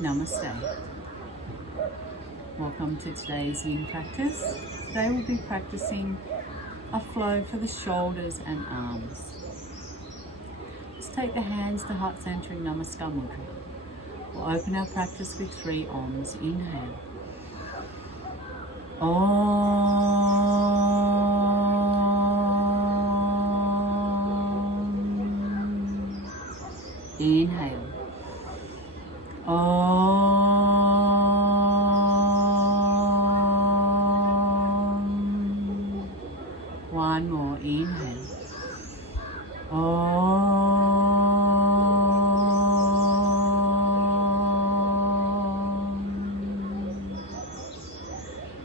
Namaste. Welcome to today's Yin practice. Today we'll be practicing a flow for the shoulders and arms. Let's take the hands to heart center in Namaste Mudra. We'll open our practice with 3 Oms. Inhale. Om. Inhale. Om. One more. Inhale. Om.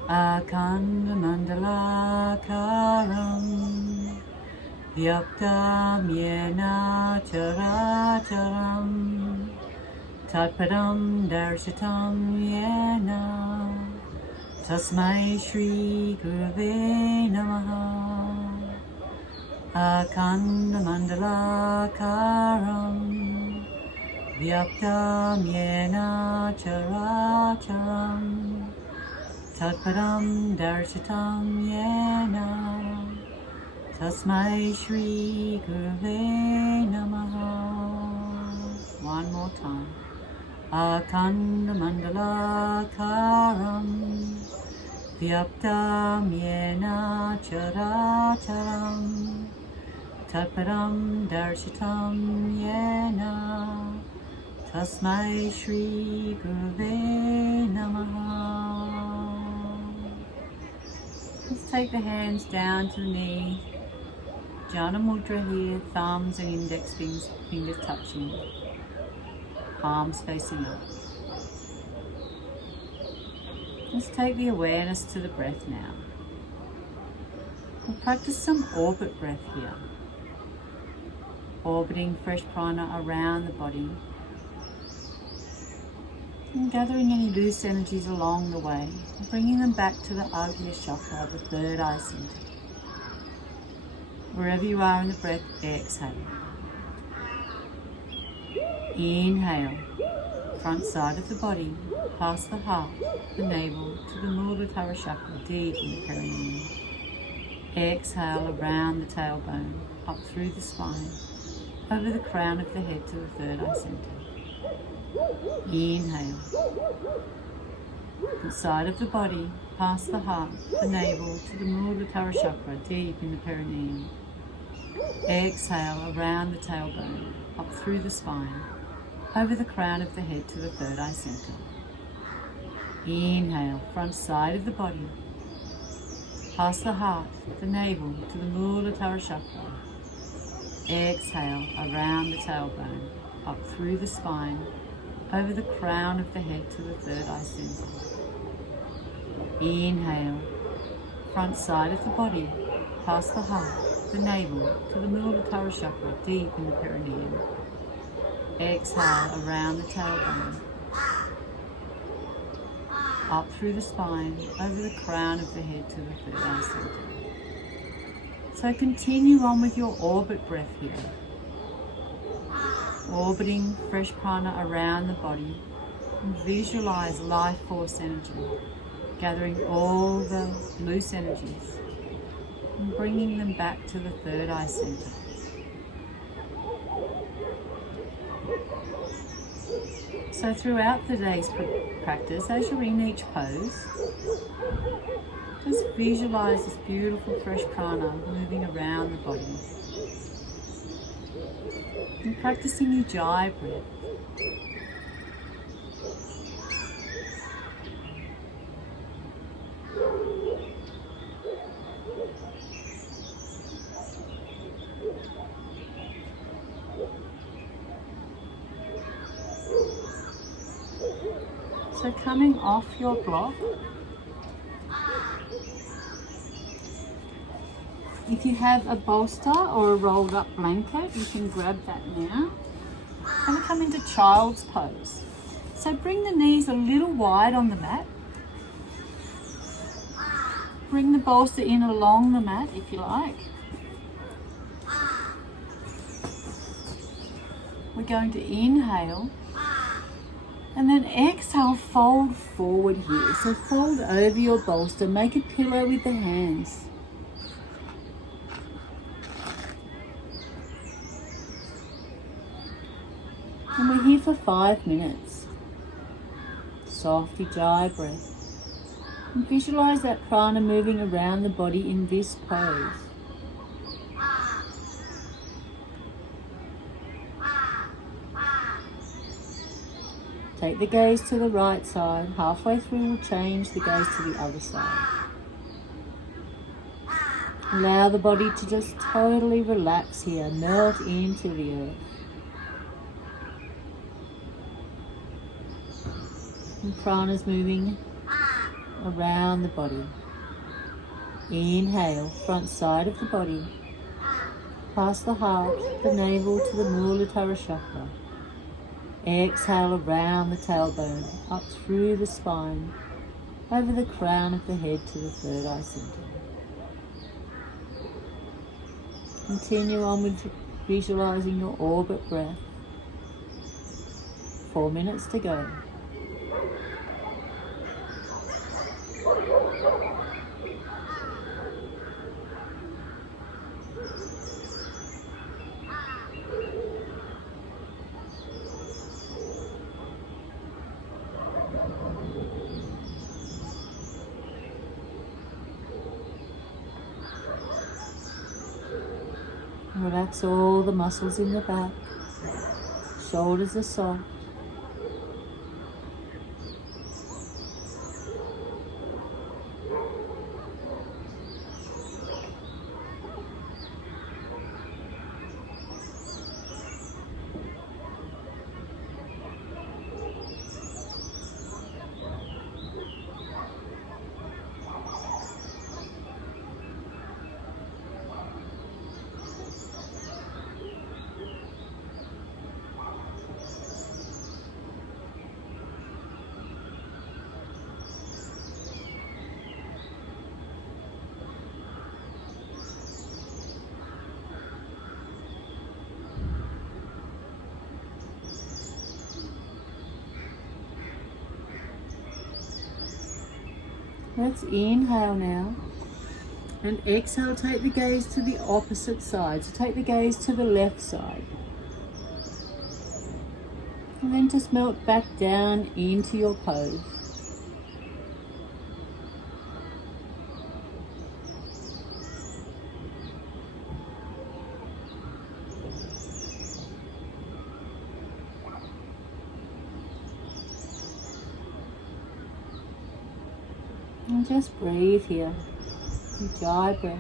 AKAND MANDALA KARUM VYAPTAM JENA CHARAM TATPADAM DARSHITAM JENA TASMAE SHRI GURAVE NAMAH AKAND MANDALA KARUM VYAPTAM JENA CHARAM TATPADAM DARSHITAM JENA TASMAE SHRI GURAVE NAMAH. One more time. AKAND MANDALA KARUM VYAPTAM JENA CHARAM TATPADAM DARSHITAM JENA TASMAE SHRI GURAVE NAMAH. Let's take the hands down to the knee. Jhana Mudra here, thumbs and index fingers touching. Palms facing up. Let's take the awareness to the breath now. We'll practice some orbit breath here. Orbiting fresh prana around the body. And gathering any loose energies along the way, and bringing them back to the Agya chakra, the third eye center. Wherever you are in the breath, exhale. Inhale, front side of the body, past the heart, the navel, to the Muladhara chakra, deep in the perineum. Exhale around the tailbone, up through the spine, over the crown of the head to the third eye center. Inhale. Inside of the body, past the heart, the navel, to the Muladhara chakra, deep in the perineum. Exhale around the tailbone, up through the spine, over the crown of the head to the third eye center. Inhale, front side of the body, past the heart, the navel, to the Muladhara chakra. Exhale around the tailbone, up through the spine, over the crown of the head to the third eye center. Inhale, front side of the body, past the heart, the navel, to the Muladhara chakra, deep in the perineum. Exhale around the tailbone, up through the spine, over the crown of the head to the third eye center. So continue on with your orbit breath here. Orbiting fresh prana around the body, and visualize life force energy, gathering all the loose energies and bringing them back to the third eye center. So throughout the day's practice, as you're in each pose, just visualize this beautiful fresh prana moving around the body. And practicing Ujjayi breath. So coming off your block, if you have a bolster or a rolled up blanket, you can grab that now. And come into child's pose. So bring the knees a little wide on the mat. Bring the bolster in along the mat if you like. We're going to inhale And then exhale, fold forward here. So fold over your bolster, make a pillow with the hands. And we're here for 5 minutes. Soft Ujjayi breath. And visualize that prana moving around the body in this pose. Take the gaze to the right side. Halfway through, we'll change the gaze to the other side. Allow the body to just totally relax here, melt into the earth. And prana's moving around the body. Inhale, front side of the body. Past the heart, the navel to the Muladhara chakra. Exhale around the tailbone, up through the spine, over the crown of the head to the third eye center. Continue on with visualizing your orbit breath. 4 minutes to go. Relax all the muscles in the back. Shoulders are soft. Let's inhale now, and exhale, take the gaze to the opposite side. So take the gaze to the left side. And then just melt back down into your pose. And just breathe here. Ujjayi breath.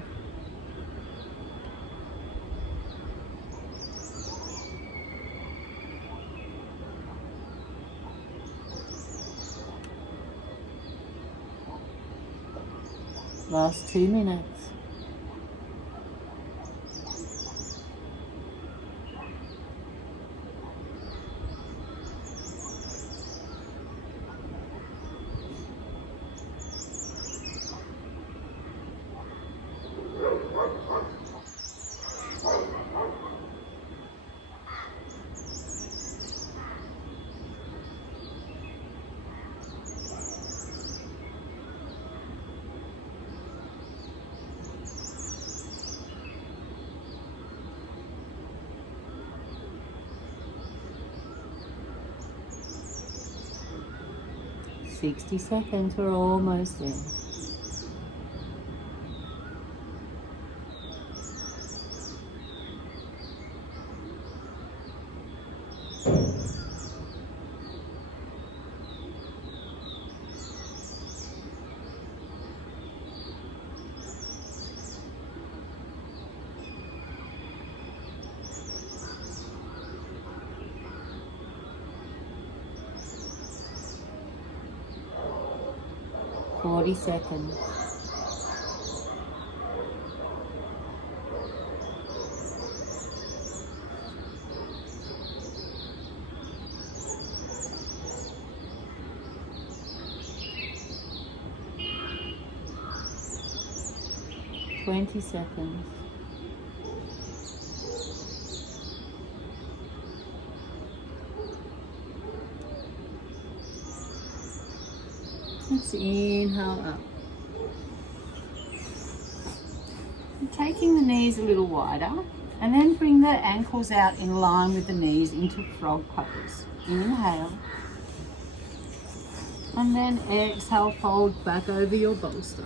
Last 2 minutes. "60 seconds, we're almost there." "40 seconds. "20 seconds. Let's inhale up. And taking the knees a little wider, and then bring the ankles out in line with the knees into frog pose. Inhale. And then exhale, fold back over your bolster.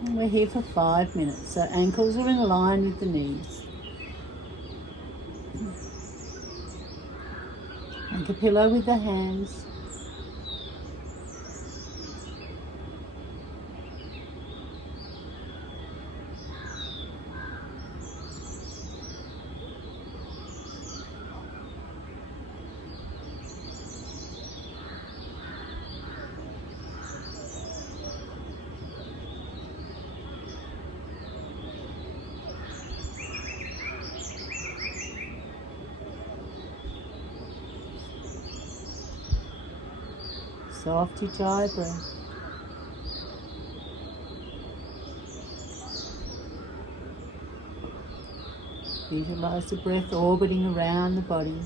And we're here for 5 minutes, so ankles are in line with the knees. Make a pillow with the hands. Soft Ujjayi breath. Visualize the breath orbiting around the body.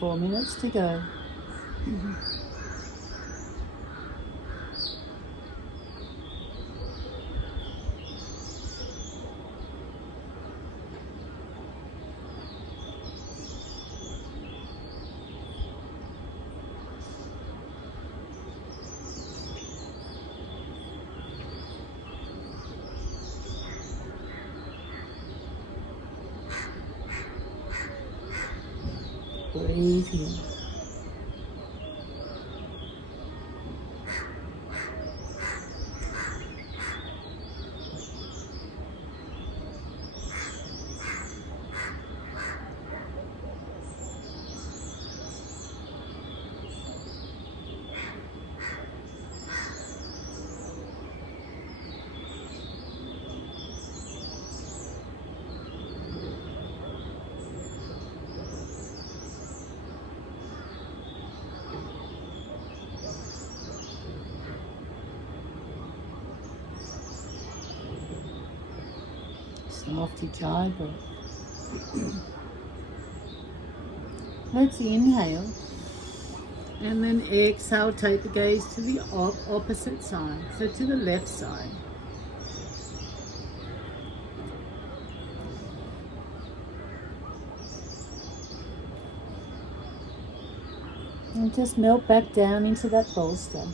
Four minutes to go. Breathe in. Soft Ujjayi breath. Let's inhale and then exhale, take the gaze to the opposite side, so to the left side. And just melt back down into that bolster.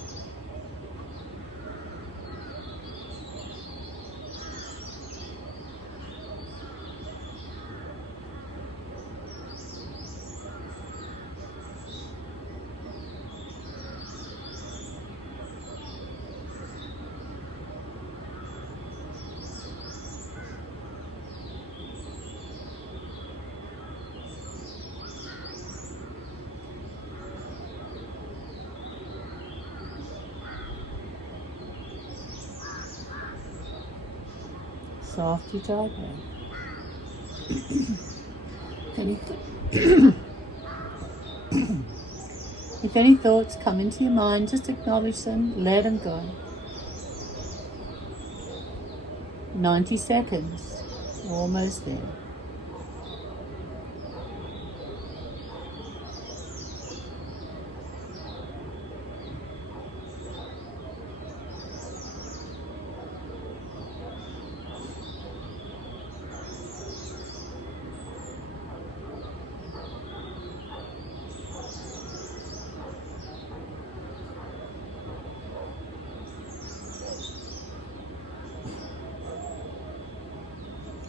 Soft Ujjayi breath. If any thoughts come into your mind, just acknowledge them, let them go. 90 seconds, almost there.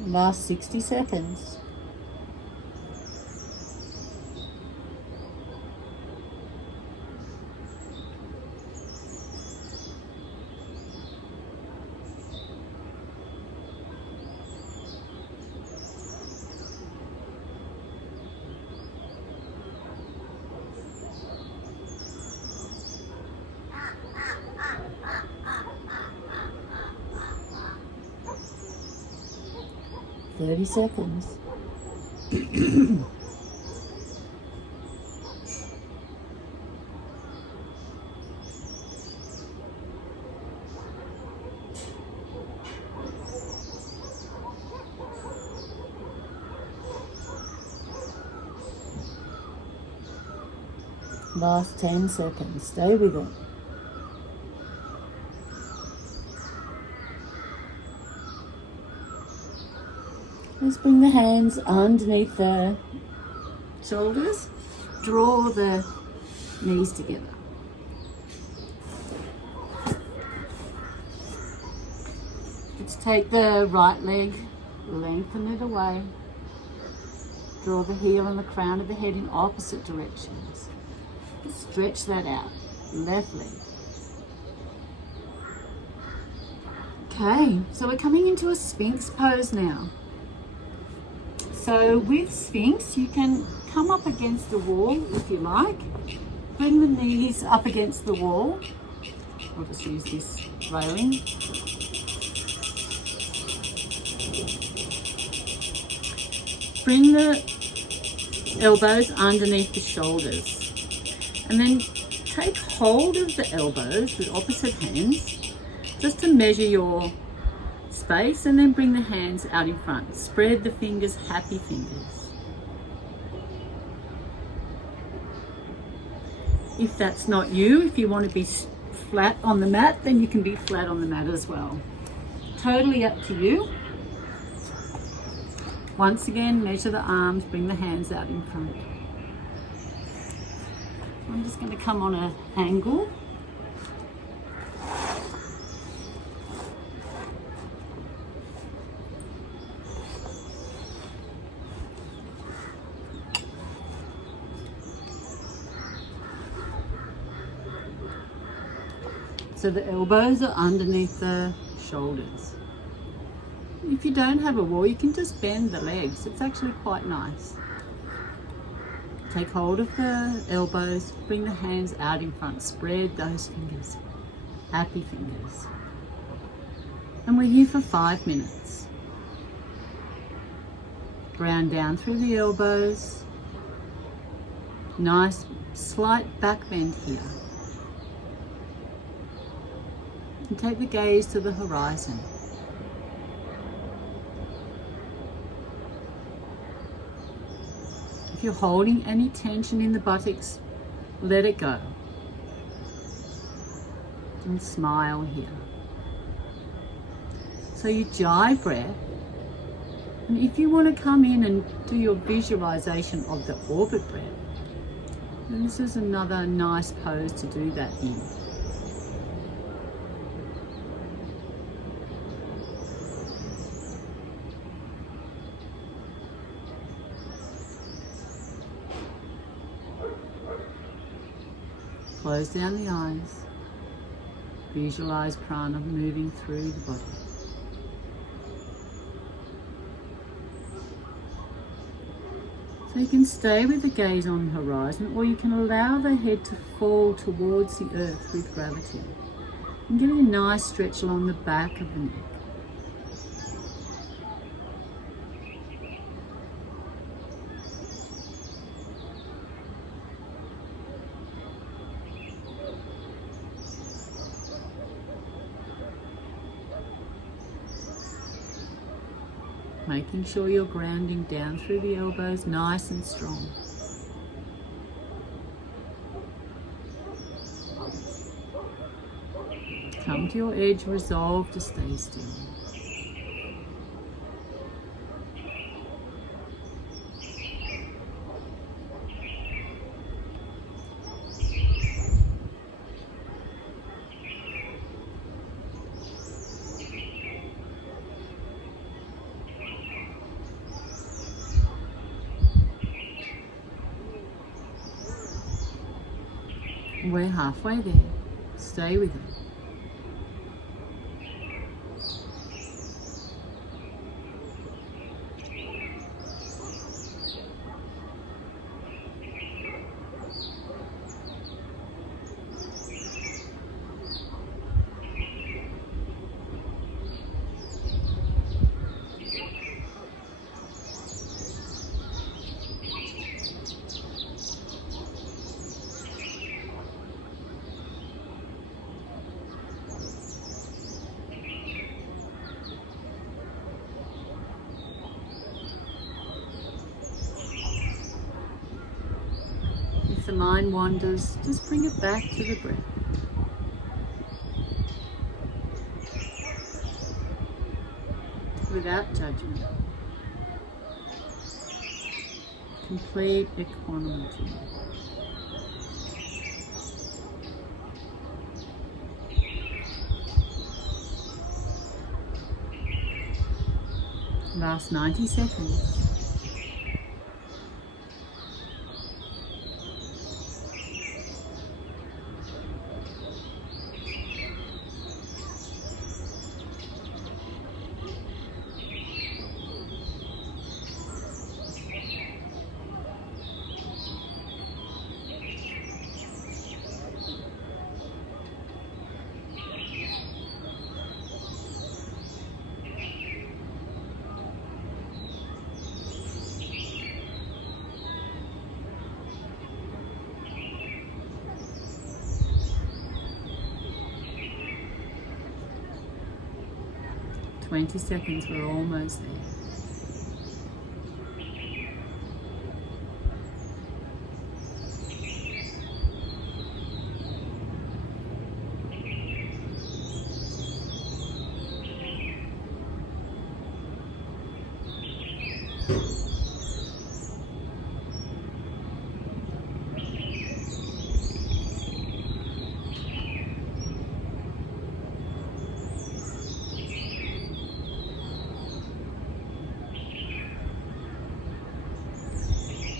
Last 60 seconds. Thirty seconds. Last 10 seconds. Stay with it. Let's bring the hands underneath the shoulders. Draw the knees together. Let's take the right leg, lengthen it away. Draw the heel and the crown of the head in opposite directions. Stretch that out. Left leg. Okay, so we're coming into a Sphinx pose now. So with Sphinx, you can come up against the wall if you like. Bring the knees up against the wall. I'll just use this railing. Bring the elbows underneath the shoulders. And then take hold of the elbows with opposite hands, just to measure your space, and then bring the hands out in front. Spread the fingers, happy fingers. If that's not you, if you want to be flat on the mat, then you can be flat on the mat as well. Totally up to you. Once again, measure the arms, bring the hands out in front. I'm just going to come on an angle. So the elbows are underneath the shoulders. If you don't have a wall, you can just bend the legs. It's actually quite nice. Take hold of the elbows, bring the hands out in front, spread those fingers, happy fingers. And we're here for 5 minutes. Ground down through the elbows. Nice slight back bend here. And take the gaze to the horizon. If you're holding any tension in the buttocks, let it go. And smile here. So you jive breath. And if you want to come in and do your visualization of the orbit breath, then this is another nice pose to do that in. Close down the eyes. Visualize prana moving through the body. So you can stay with the gaze on the horizon, or you can allow the head to fall towards the earth with gravity. And give it a nice stretch along the back of the neck. Making sure you're grounding down through the elbows, nice and strong. Come to your edge, resolve to stay still. We're halfway there. Stay with it. the mind wanders, just bring it back to the breath. Without judgment. Complete equanimity. Last 90 seconds. Seconds, we're almost there.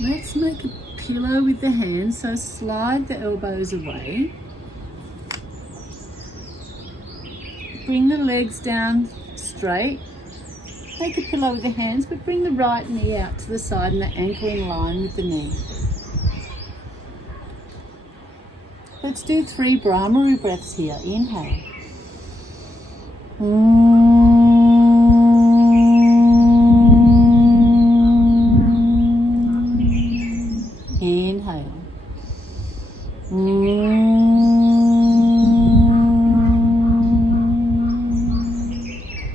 Let's make a pillow with the hands, so slide the elbows away. Bring the legs down straight. Make a pillow with the hands, but bring the right knee out to the side and the ankle in line with the knee. Let's do 3 Brahmaru breaths here. Inhale. Inhale.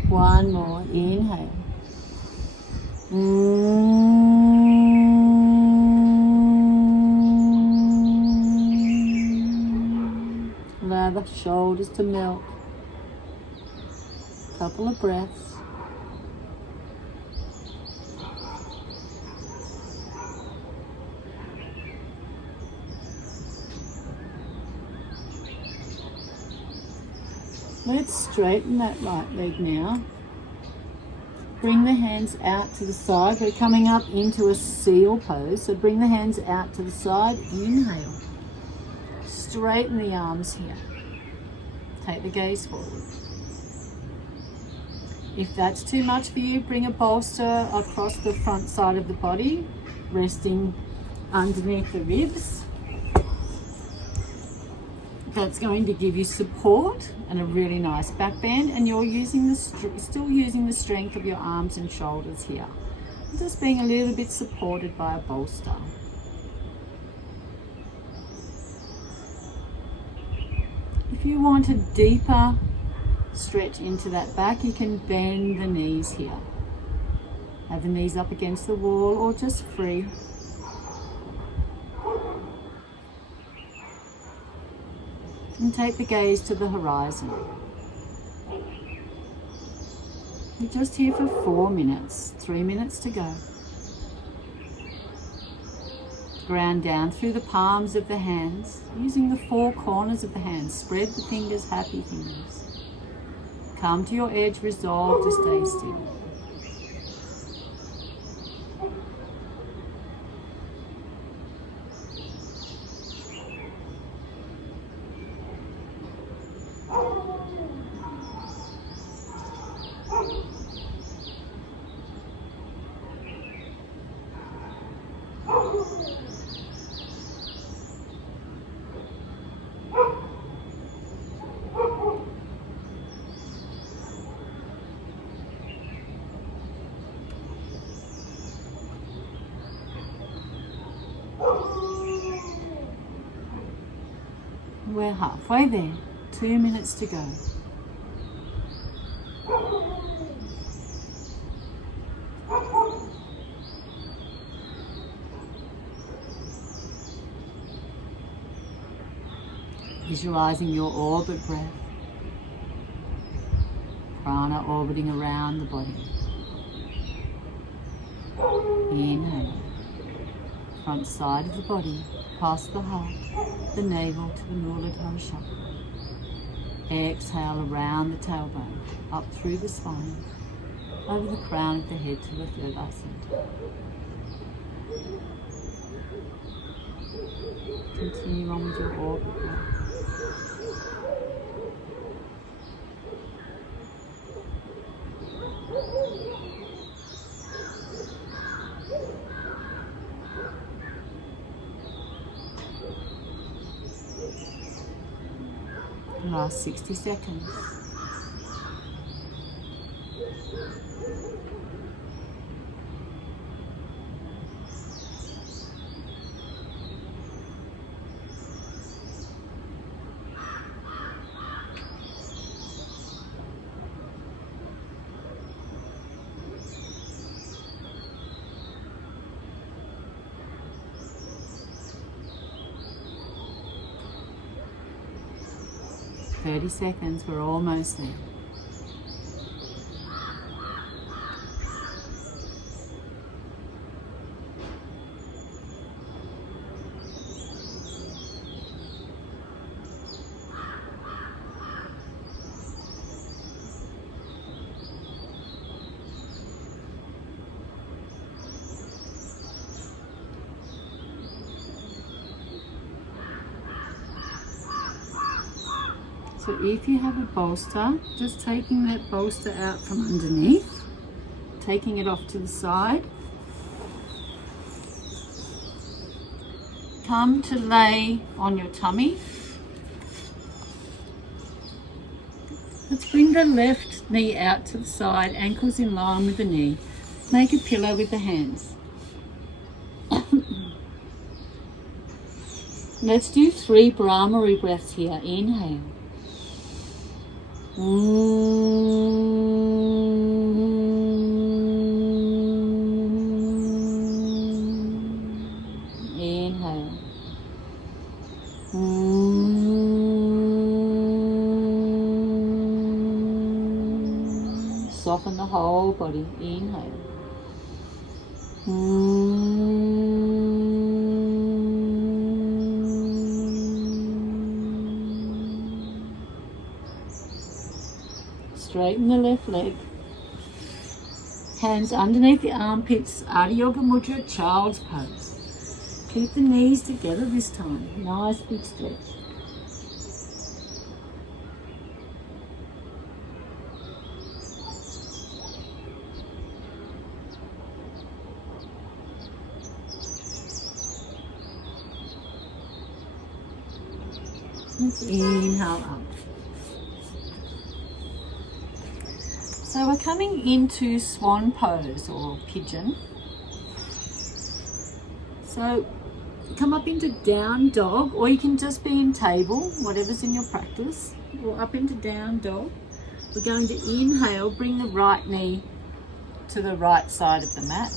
One more. Inhale. Allow the shoulders to melt. Couple of breaths. Let's straighten that right leg now. Bring the hands out to the side. We're coming up into a seal pose, so bring the hands out to the side. Inhale. Straighten the arms here. Take the gaze forward. If that's too much for you, bring a bolster across the front side of the body, resting underneath the ribs. That's going to give you support and a really nice back bend, and you're using still using the strength of your arms and shoulders here. Just being a little bit supported by a bolster. If you want a deeper stretch into that back, you can bend the knees here. Have the knees up against the wall or just free. And take the gaze to the horizon. You're just here for 4 minutes, 3 minutes to go. Ground down through the palms of the hands, using the 4 corners of the hands. Spread the fingers, happy fingers. Come to your edge, resolve to stay still. We're halfway there, 2 minutes to go. Visualizing your orbit breath. Prana orbiting around the body. Inhale. Front side of the body, past the heart, the navel to the Muladhara chakra. Exhale around the tailbone, up through the spine, over the crown of the head to the third eye center. Continue on with your orbit breath. Last 60 seconds. Thirty seconds, we're almost there. So if you have a bolster, just taking that bolster out from underneath, taking it off to the side. Come to lay on your tummy. Let's bring the left knee out to the side, ankles in line with the knee. Make a pillow with the hands. Let's do 3 Brahmari breaths here. Inhale. Inhale. Soften the whole body. Inhale. Straighten the left leg. Hands underneath the armpits, Ardha Yoga Mudra, child's pose. Keep the knees together this time. Nice big stretch. Let's inhale up. So we're coming into swan pose or pigeon. So come up into down dog, or you can just be in table, whatever's in your practice, or up into down dog. We're going to inhale, bring the right knee to the right side of the mat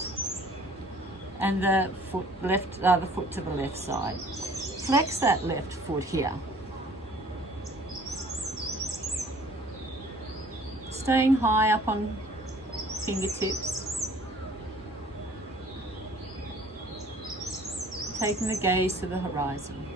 and the foot to the left side. Flex that left foot here. Staying high up on fingertips. Taking the gaze to the horizon.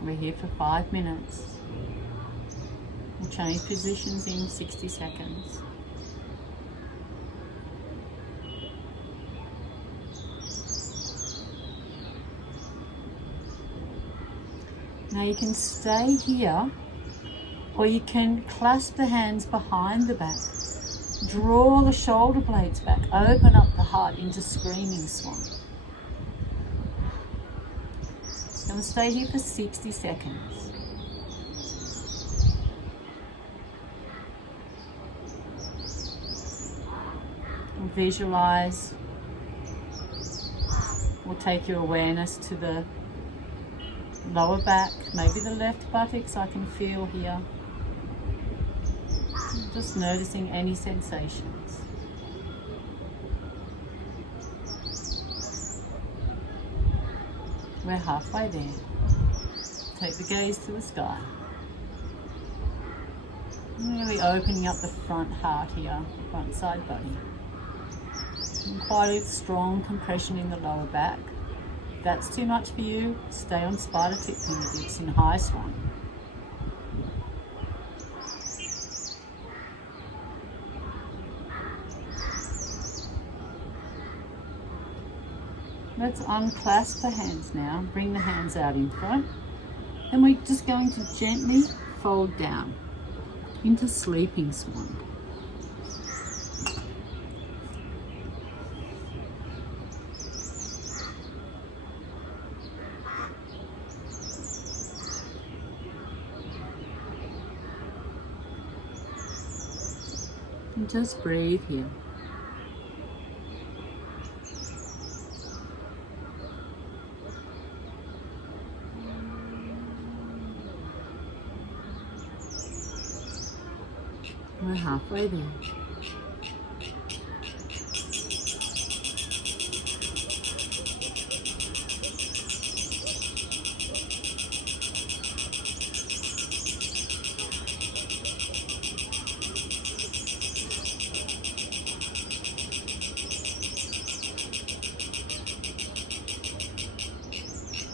We're here for 5 minutes. We'll change positions in 60 seconds. Now you can stay here, or you can clasp the hands behind the back, draw the shoulder blades back, open up the heart into screaming swan. So I'm going to stay here for 60 seconds. And visualize, or take your awareness to the lower back, maybe the left buttocks I can feel here. Just noticing any sensations. We're halfway there. Take the gaze to the sky. Really opening up the front heart here, front side body. And quite a strong compression in the lower back. If that's too much for you, stay on spider tip fingertips in high swan. Let's unclasp the hands now, bring the hands out in front. Then we're just going to gently fold down into sleeping swan. And just breathe here. We're halfway there.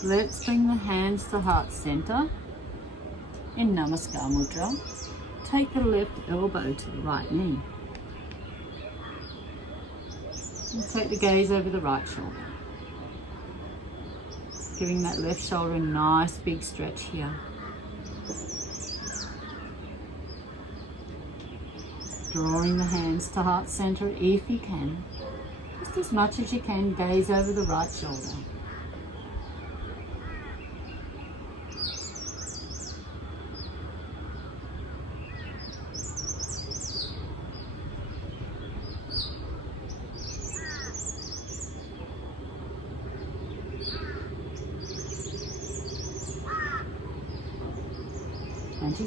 Let's bring the hands to heart center in Namaste Mudra. Take the left elbow to the right knee. And take the gaze over the right shoulder. Giving that left shoulder a nice big stretch here. Drawing the hands to heart center if you can. Just as much as you can, gaze over the right shoulder.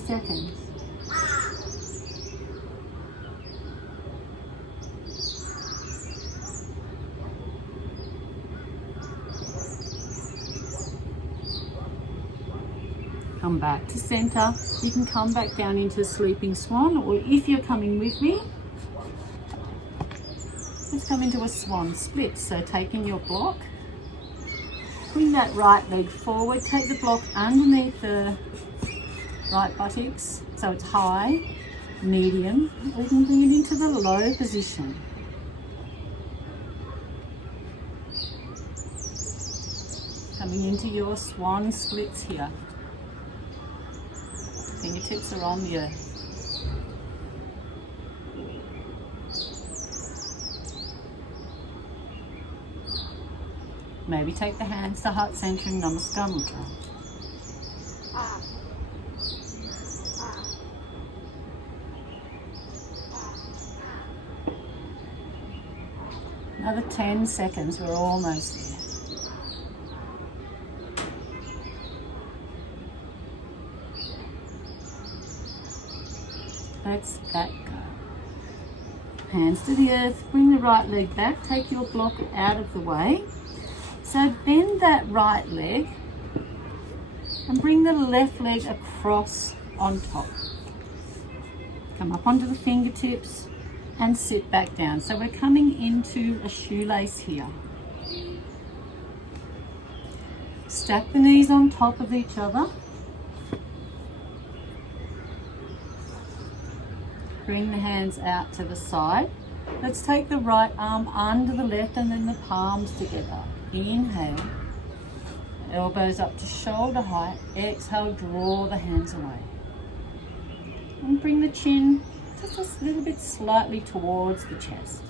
Seconds. Come back to center. You can come back down into sleeping swan, or if you're coming with me, let's come into a swan split. So taking your block, bring that right leg forward, take the block underneath the right buttocks, so it's high, medium, or you can bring it into the low position. Coming into your swan splits here. Fingertips are on the earth. Maybe take the hands to heart center in Namaste Mudra. Another 10 seconds, we're almost there. Let's that go. Hands to the earth, bring the right leg back, take your block out of the way. So bend that right leg and bring the left leg across on top. Come up onto the fingertips and sit back down. So we're coming into a shoelace here. Stack the knees on top of each other. Bring the hands out to the side. Let's take the right arm under the left and then the palms together. Inhale. Elbows up to shoulder height. Exhale, draw the hands away. And bring the chin just a little bit slightly towards the chest.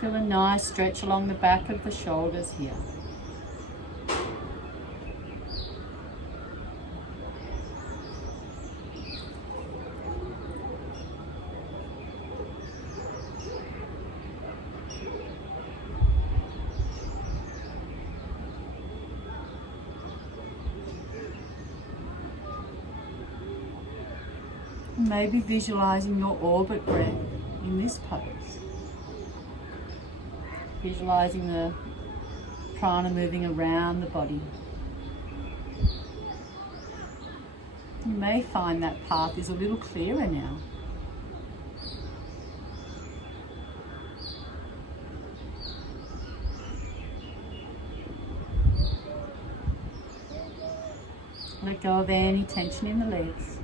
Feel a nice stretch along the back of the shoulders here. Maybe visualizing your orbit breath in this pose. Visualizing the prana moving around the body. You may find that path is a little clearer now. Let go of any tension in the legs.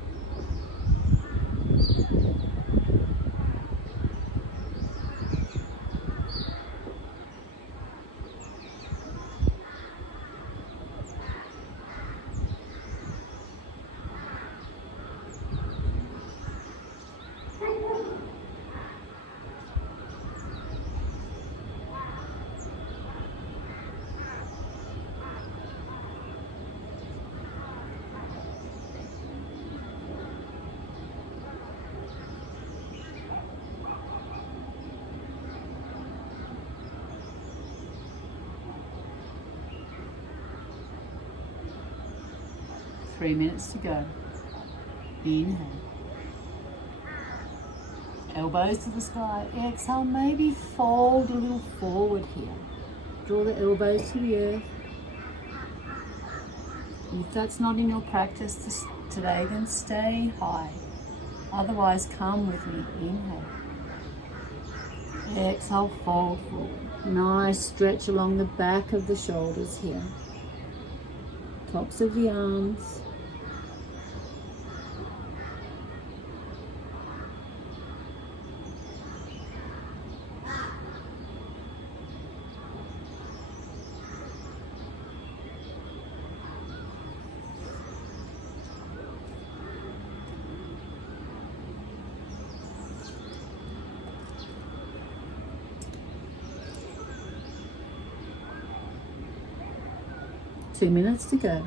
Three minutes to go. Inhale. Elbows to the sky. Exhale, maybe fold a little forward here. Draw the elbows to the earth. If that's not in your practice today, then stay high. Otherwise, come with me. Inhale. Exhale, fold forward. Nice stretch along the back of the shoulders here. Tops of the arms. Two minutes to go.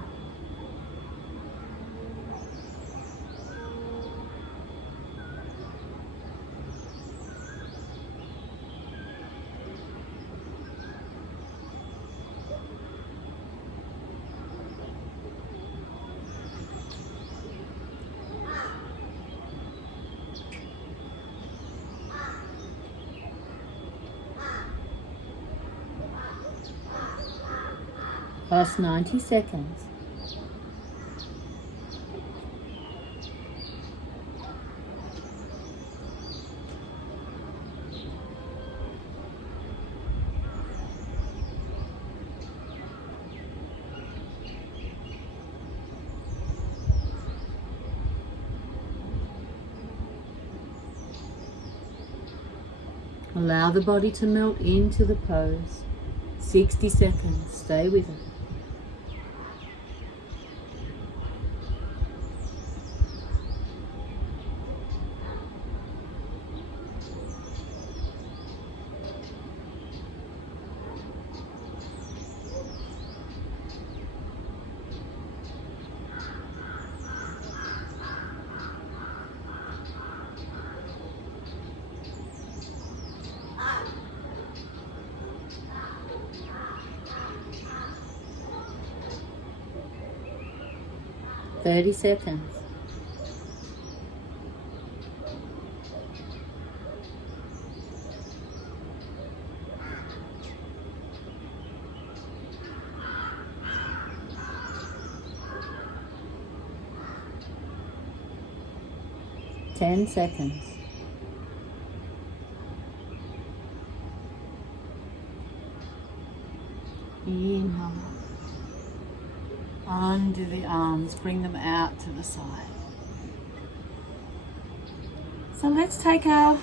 Last 90 seconds. Allow the body to melt into the pose. 60 seconds. Stay with it. Thirty seconds. Ten seconds. Inhale. Undo the arms, bring them out to the side. So let's take our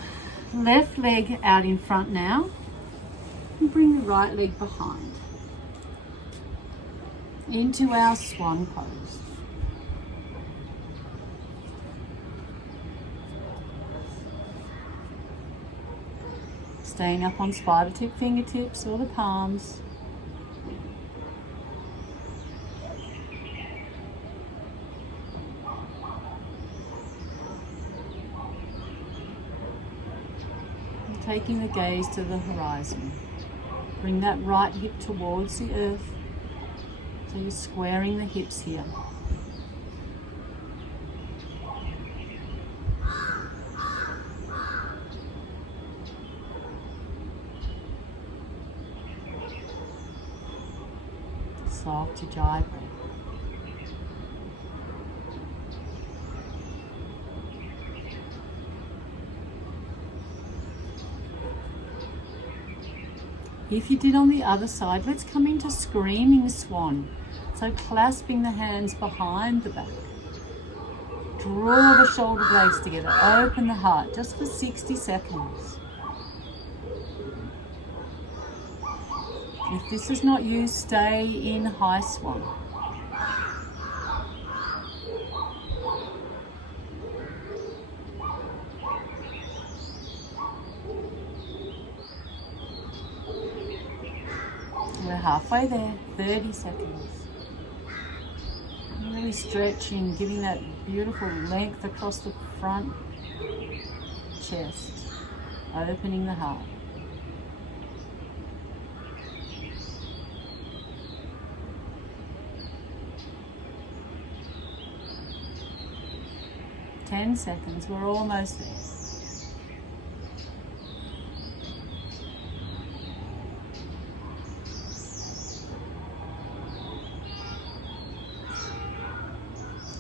left leg out in front now and bring the right leg behind into our swan pose. Staying up on spider tip fingertips or the palms. Taking the gaze to the horizon. Bring that right hip towards the earth. So you're squaring the hips here. Ujjayi breath. If you did on the other side, let's come into Screaming Swan. So clasping the hands behind the back. Draw the shoulder blades together. Open the heart just for 60 seconds. If this is not you, stay in High Swan. We're halfway there, 30 seconds. Really stretching, giving that beautiful length across the front chest, opening the heart. Ten seconds, we're almost there.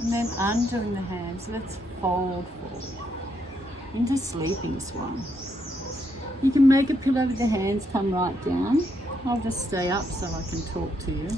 And then undoing the hands, let's fold forward into Sleeping Swan. You can make a pillow with the hands, come right down. I'll just stay up so I can talk to you.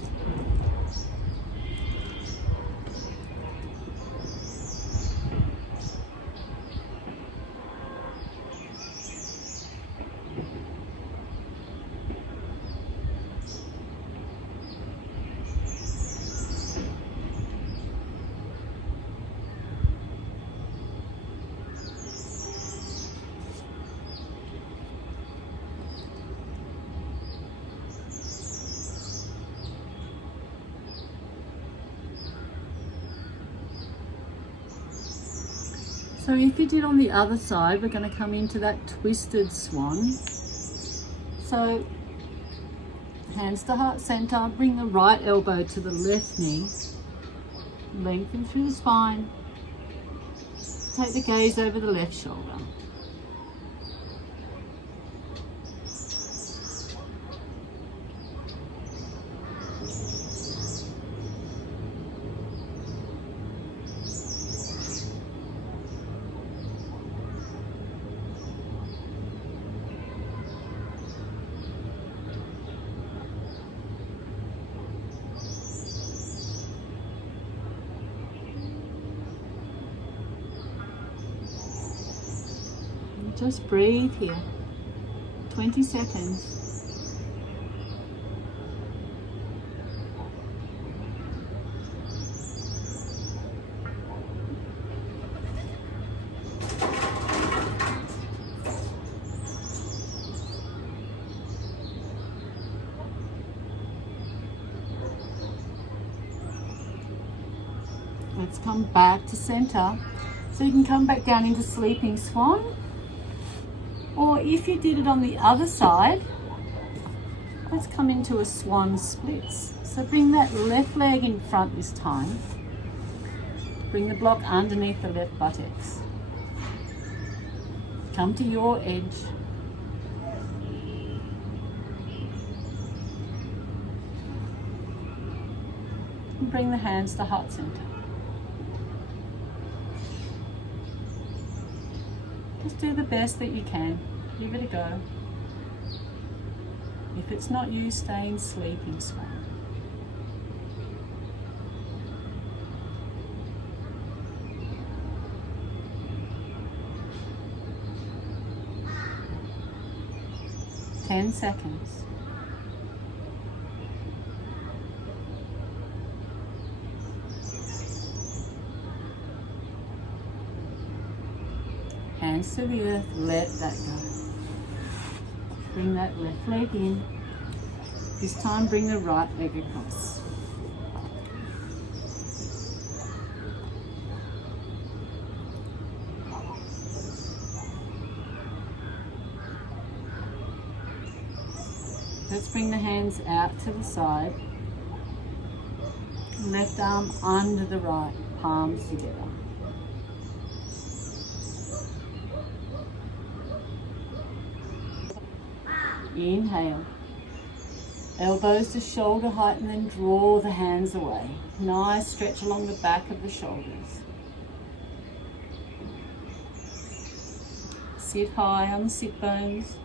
So if you did on the other side, we're going to come into that twisted swan. So hands to heart center, bring the right elbow to the left knee, lengthen through the spine, take the gaze over the left shoulder. Just breathe here, 20 seconds. Let's come back to center. So you can come back down into Sleeping Swan. Or if you did it on the other side, let's come into a swan splits. So bring that left leg in front this time. Bring the block underneath the left buttocks. Come to your edge. And bring the hands to heart center. Just do the best that you can. Give it a go. If it's not you, stay in Sleeping Swan. Ten seconds. Hands to the earth, let that go. Bring that left leg in. This time bring the right leg across. Let's bring the hands out to the side. Left arm under the right, palms together. Inhale. Elbows to shoulder height, and then draw the hands away. Nice stretch along the back of the shoulders. Sit high on the sit bones.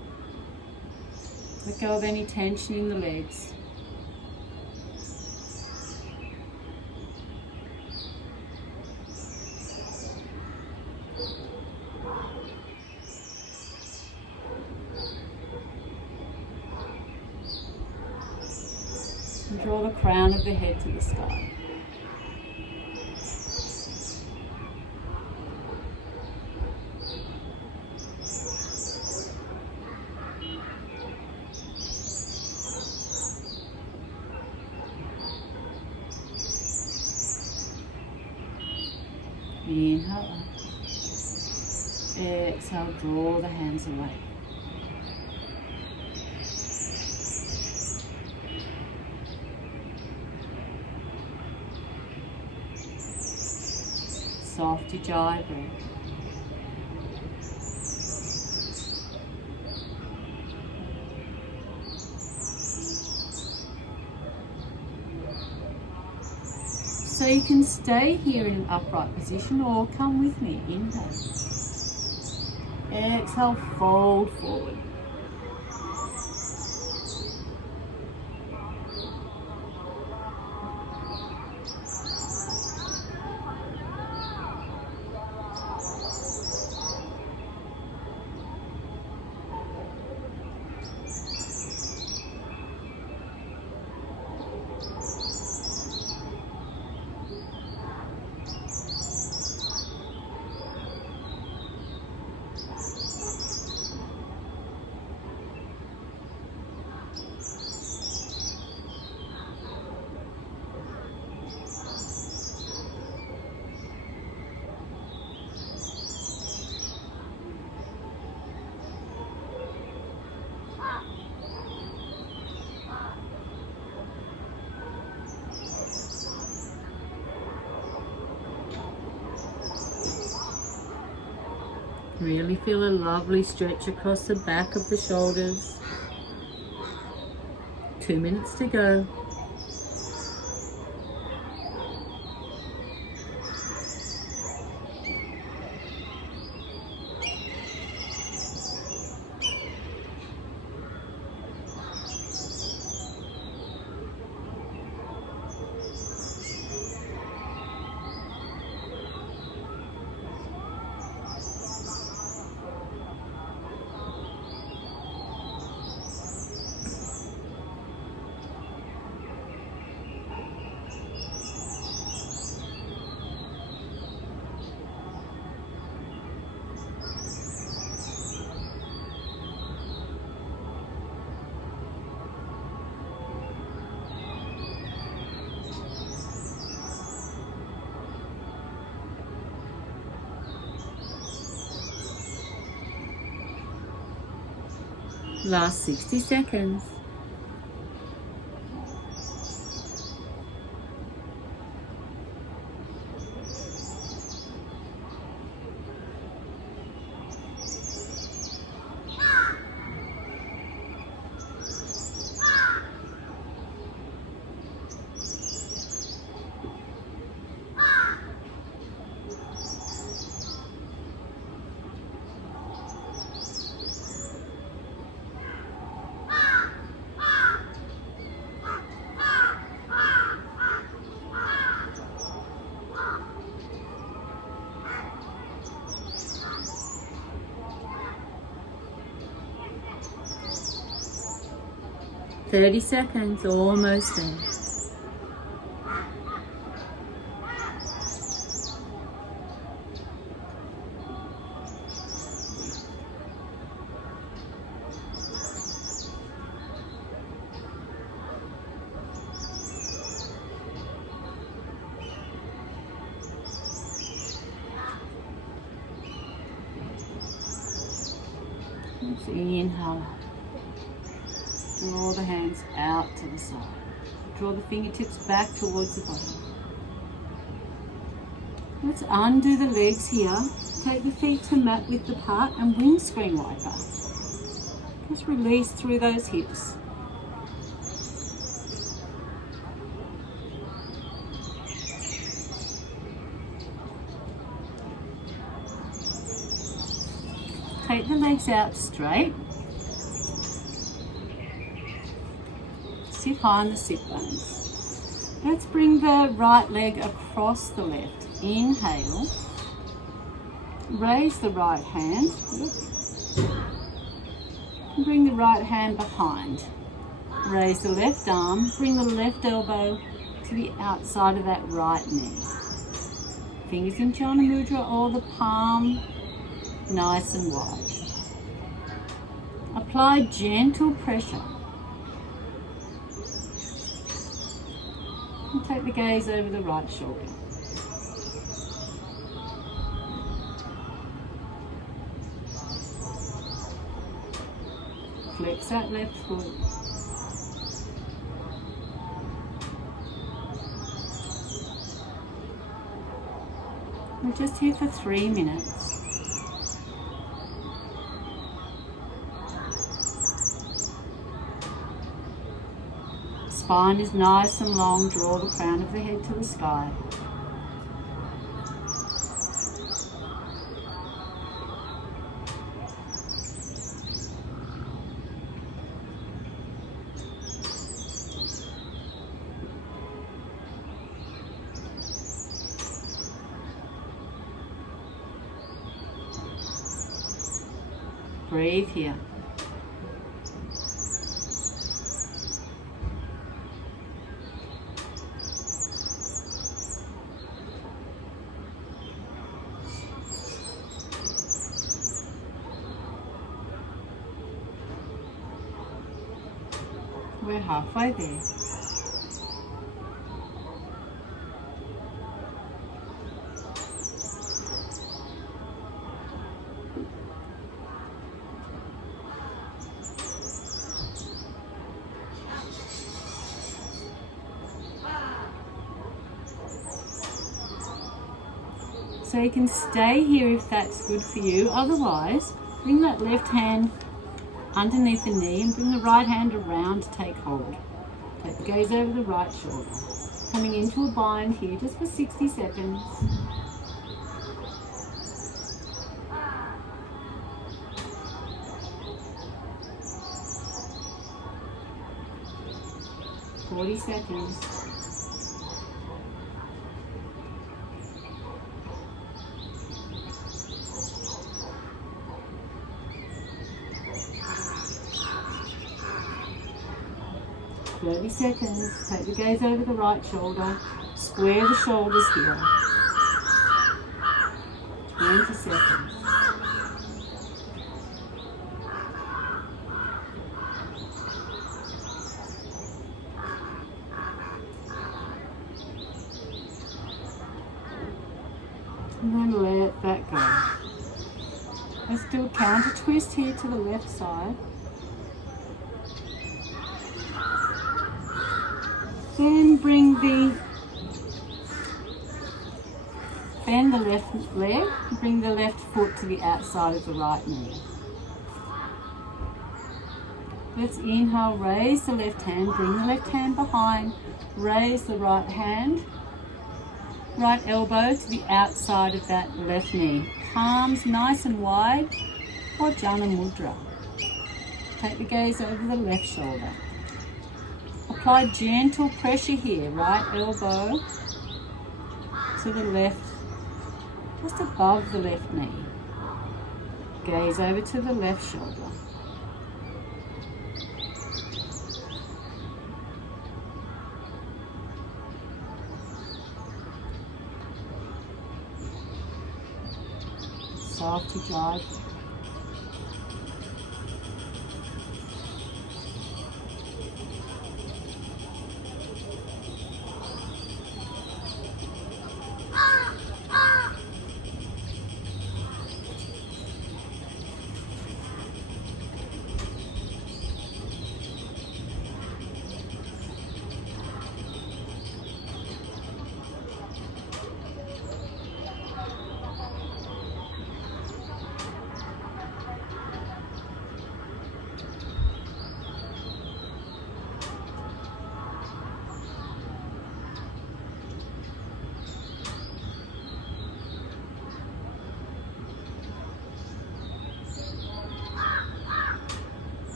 Let go of any tension in the legs. And draw the crown of the head to the sky. Inhale up. Exhale, draw the hands away. Soft ujjayi breath. So you can stay here in an upright position or come with me. Inhale. Exhale, fold forward. Really feel a lovely stretch across the back of the shoulders. 2 minutes to go. Last 60 seconds. Thirty seconds, almost there. Let's inhale. Draw the hands out to the side. Draw the fingertips back towards the body. Let's undo the legs here. Take the feet to mat width apart and windscreen wiper. Just release through those hips. take the legs out straight. Sit high on the sit bones. Let's bring the right leg across the left. Inhale. Raise the right hand. Bring the right hand behind. Raise the left arm. Bring the left elbow to the outside of that right knee. Fingers in Jhana Mudra or the palm nice and wide. Apply gentle pressure. And take the gaze over the right shoulder. Flex that left foot. We're just here for 3 minutes. Spine is nice and long. Draw the crown of the head to the sky. Breathe here. We're halfway there. So you can stay here if that's good for you. Otherwise, bring that left hand underneath the knee and bring the right hand around to take hold. Take the gaze over the right shoulder. Coming into a bind here just for 60 seconds. "40 seconds. "30 seconds. Take the gaze over the right shoulder. Square the shoulders here. 20 seconds. And then let that go. Let's do a counter twist here to the left side. Then bend the left leg, bring the left foot to the outside of the right knee. Let's inhale, raise the left hand, bring the left hand behind, raise the right hand, right elbow to the outside of that left knee. Palms nice and wide or Jhana Mudra. Take the gaze over the left shoulder. Apply gentle pressure here, right elbow to the left, just above the left knee. Gaze over to the left shoulder. Soft to drive.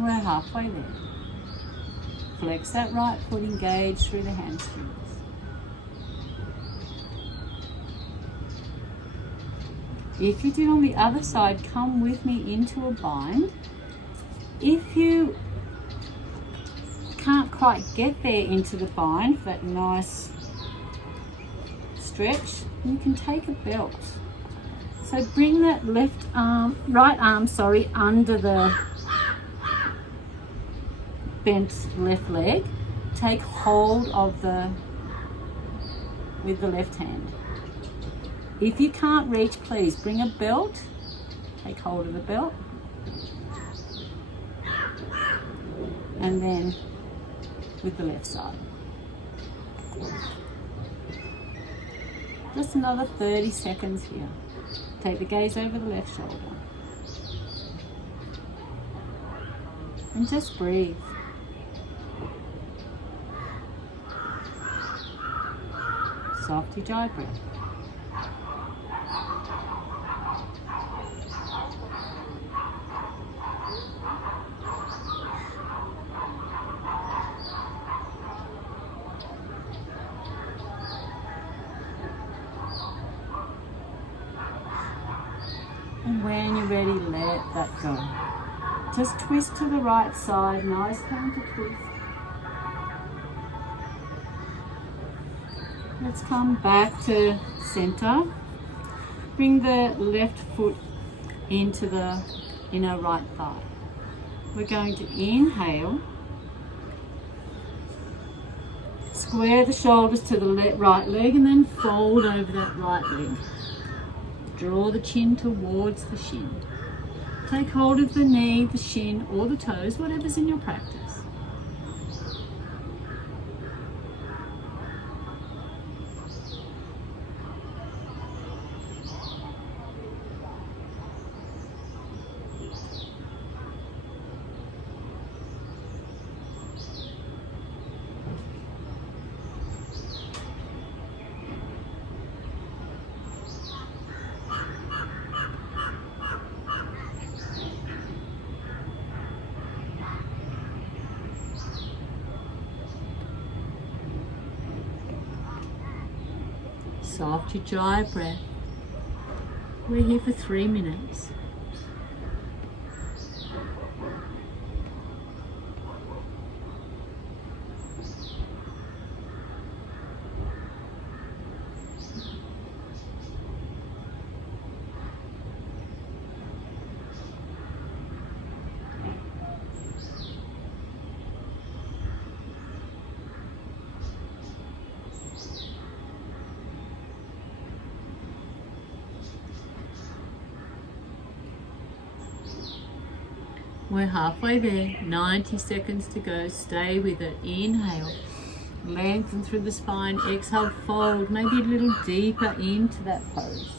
We're halfway there. Flex that right foot, engage through the hamstrings. If you did on the other side, come with me into a bind. If you can't quite get there into the bind, that nice stretch, you can take a belt. So bring that right arm, under the bent left leg. Take hold of with the left hand. If you can't reach, please bring a belt. Take hold of the belt. And then with the left side. Just another 30 seconds here. Take the gaze over the left shoulder. And just breathe. Soft Ujjayi breath. And when you're ready, let that go. Just twist to the right side, nice counter twist. Let's come back to center. Bring the left foot into the inner right thigh. We're going to inhale. Square the shoulders to the right leg and then fold over that right leg. Draw the chin towards the shin. Take hold of the knee, the shin, or the toes, whatever's in your practice. Soft Ujjayi breath. We're here for 3 minutes. We're halfway there, 90 seconds to go. Stay with it. Inhale, lengthen through the spine. Exhale, fold, maybe a little deeper into that pose.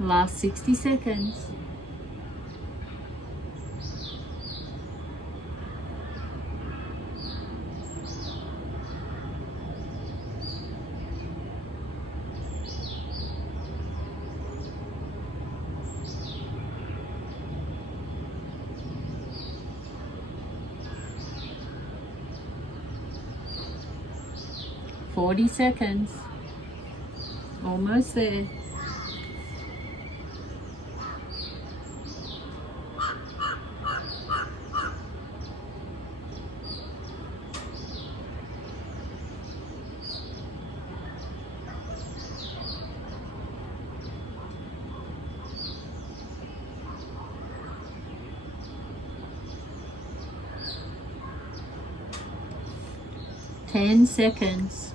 Last 60 seconds. Forty seconds. Almost there. Ten seconds.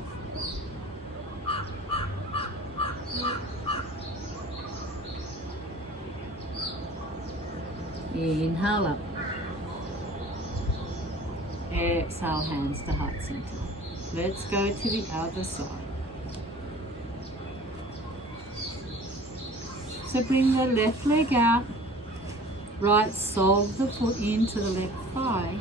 Inhale up. Exhale, hands to heart center. Let's go to the other side. So bring the left leg out, right sole of the foot into the left thigh.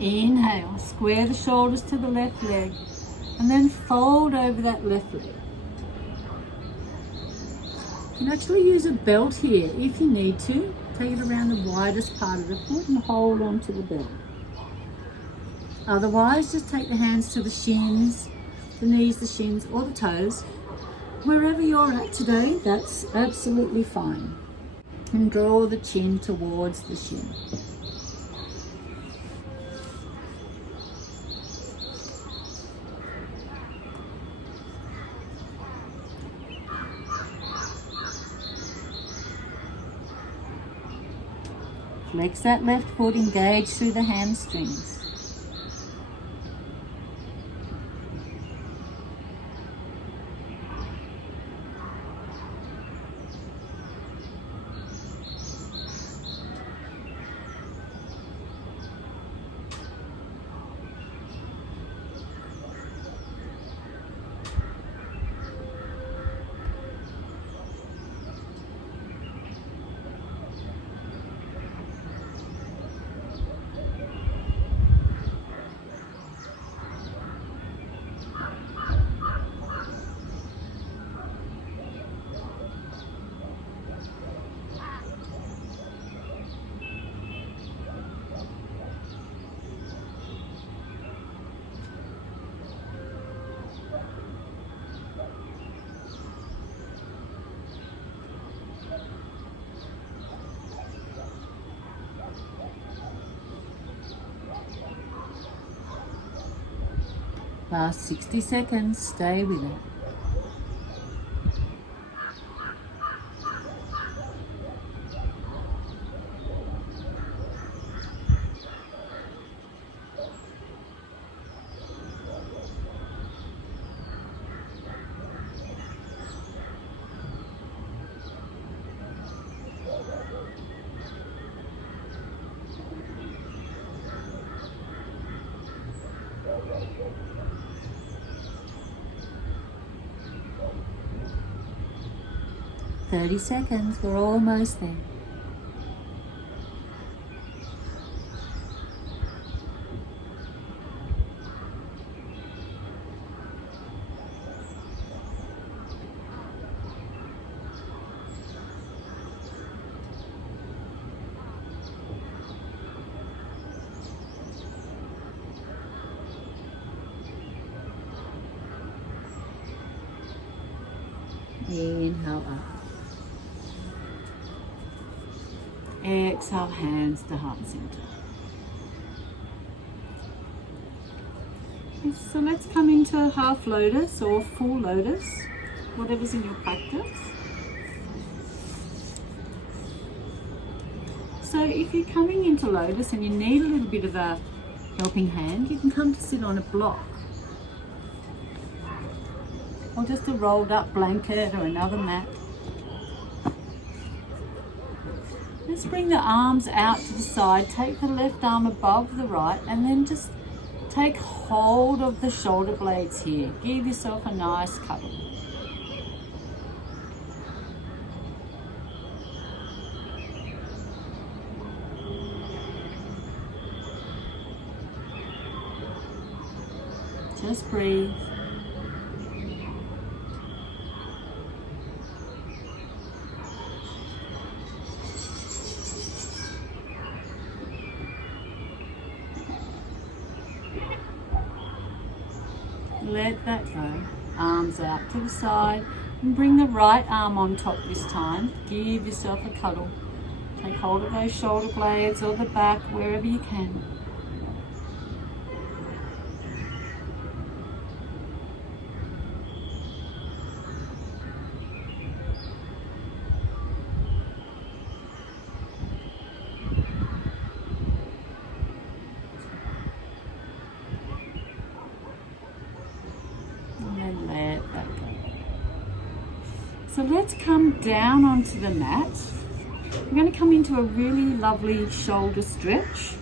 Inhale, square the shoulders to the left leg, and then fold over that left leg. You can actually use a belt here if you need to. Take it around the widest part of the foot and hold on to the belt. Otherwise, just take the hands to the shins, the knees, the shins, or the toes. Wherever you're at today, that's absolutely fine. And draw the chin towards the shin. Flex that left foot, engage through the hamstrings. Last 60 seconds, stay with it. "30 seconds, we're almost there." Inhale up. Exhale, hands to heart center. So let's come into half lotus or full lotus, whatever's in your practice. So if you're coming into lotus and you need a little bit of a helping hand, you can come to sit on a block, or just a rolled up blanket or another mat. Let's bring the arms out to the side, take the left arm above the right, and then just take hold of the shoulder blades here. Give yourself a nice cuddle. Just breathe. Let that go. Arms out to the side and bring the right arm on top this time. Give yourself a cuddle. Take hold of those shoulder blades or the back, wherever you can. So let's come down onto the mat. We're going to come into a really lovely shoulder stretch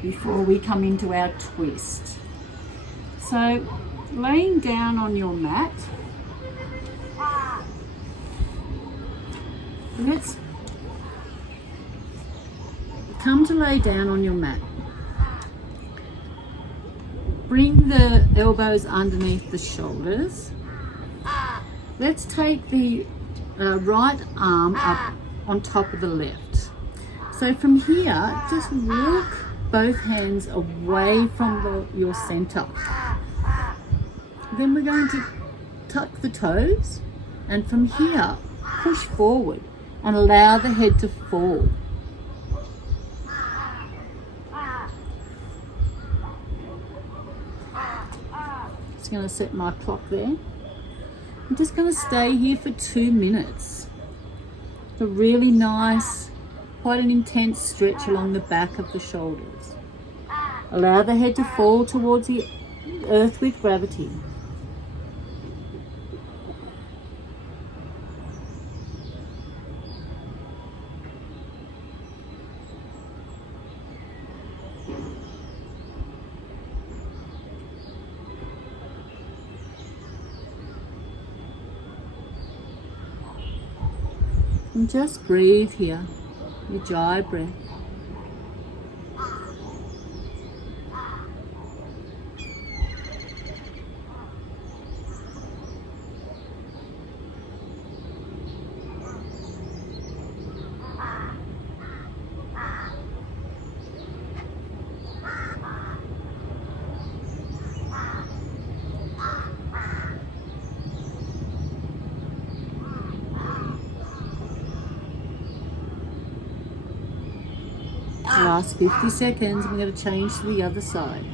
before we come into our twist. So laying down on your mat, Let's come to lay down on your mat. Bring the elbows underneath the shoulders. Let's take the right arm up on top of the left. So from here, just walk both hands away from your center. Then we're going to tuck the toes, and from here, push forward and allow the head to fall. Just going to set my clock there. I'm just going to stay here for 2 minutes. It's a really nice, quite an intense stretch along the back of the shoulders. Allow the head to fall towards the earth with gravity. And just breathe here, your Ujjayi breath. Last 50 seconds, we're going to change to the other side.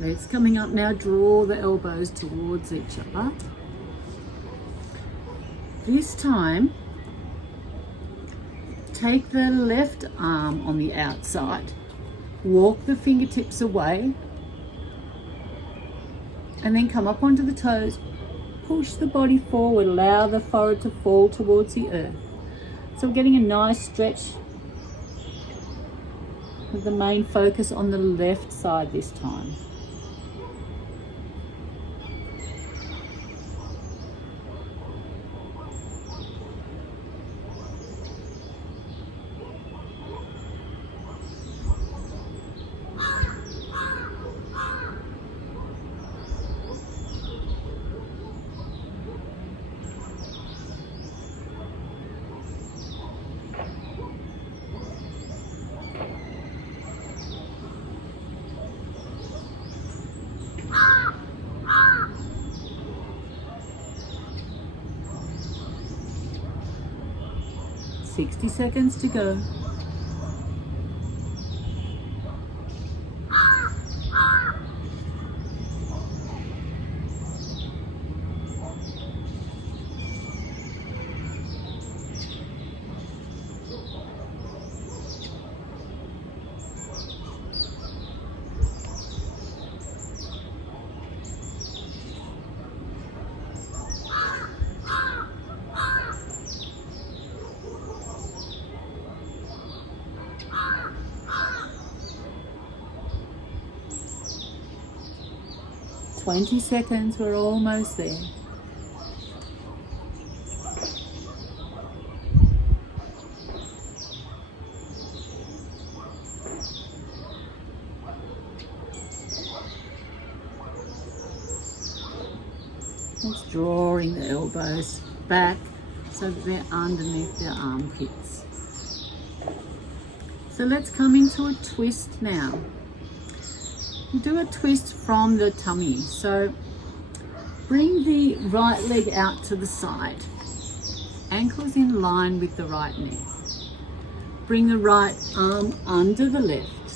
Legs coming up now, draw the elbows towards each other. This time, take the left arm on the outside, walk the fingertips away, and then come up onto the toes, push the body forward, allow the forehead to fall towards the earth. So we're getting a nice stretch with the main focus on the left side this time. $60 seconds to go. $20 seconds, we're almost there. Just drawing the elbows back so that they're underneath their armpits. So let's come into a twist now. We'll do a twist from the tummy. So bring the right leg out to the side. ankles in line with the right knee. Bring the right arm under the left.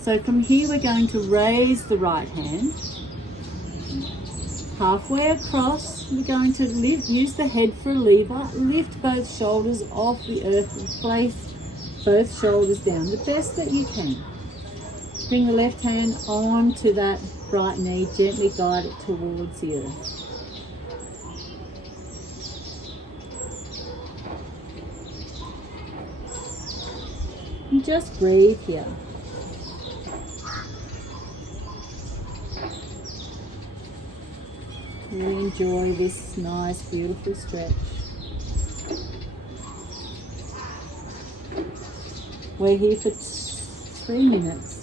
So from here we're going to raise the right hand. Halfway across, we're going to use the head for a lever, lift both shoulders off the earth and place both shoulders down the best that you can. Bring the left hand onto that right knee, gently guide it towards the earth. And just breathe here. Really enjoy this nice, beautiful stretch. We're here for 3 minutes.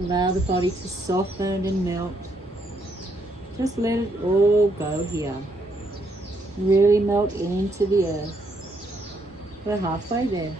Allow the body to soften and melt. Just let it all go here. Really melt into the earth. We're halfway there.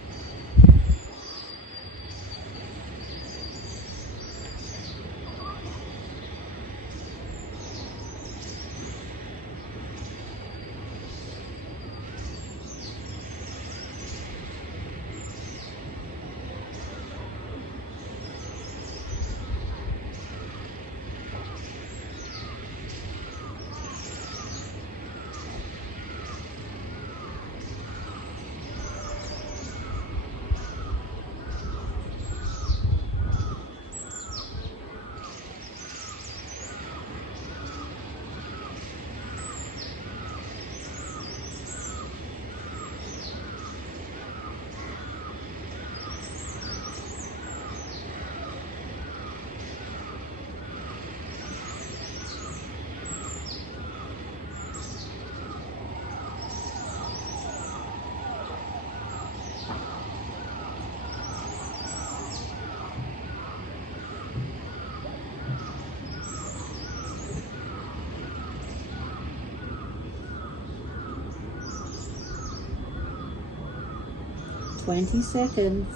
"20 seconds.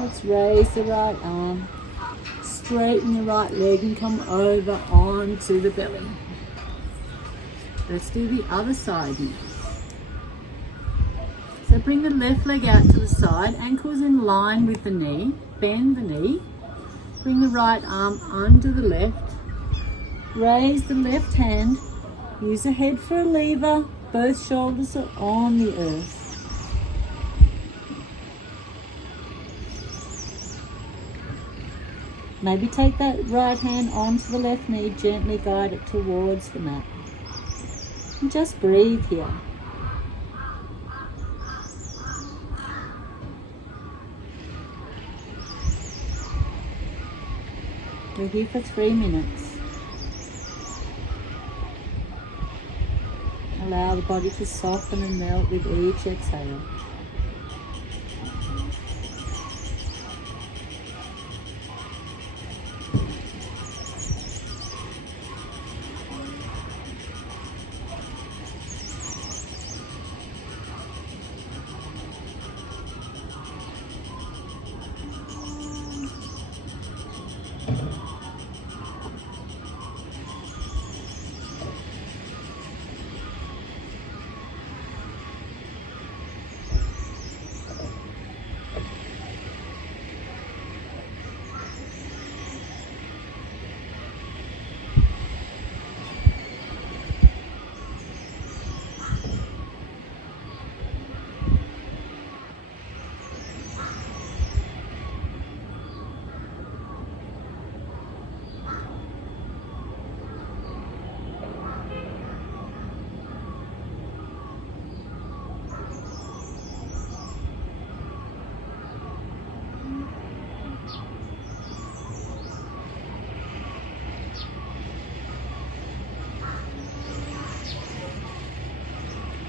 Let's raise the right arm, straighten the right leg and come over onto the belly. Let's do the other side now. So bring the left leg out to the side, ankles in line with the knee, bend the knee, bring the right arm under the left, raise the left hand, use the head for a lever, both shoulders are on the earth. Maybe take that right hand onto the left knee, gently guide it towards the mat. And just breathe here. We're here for 3 minutes. Allow the body to soften and melt with each exhale.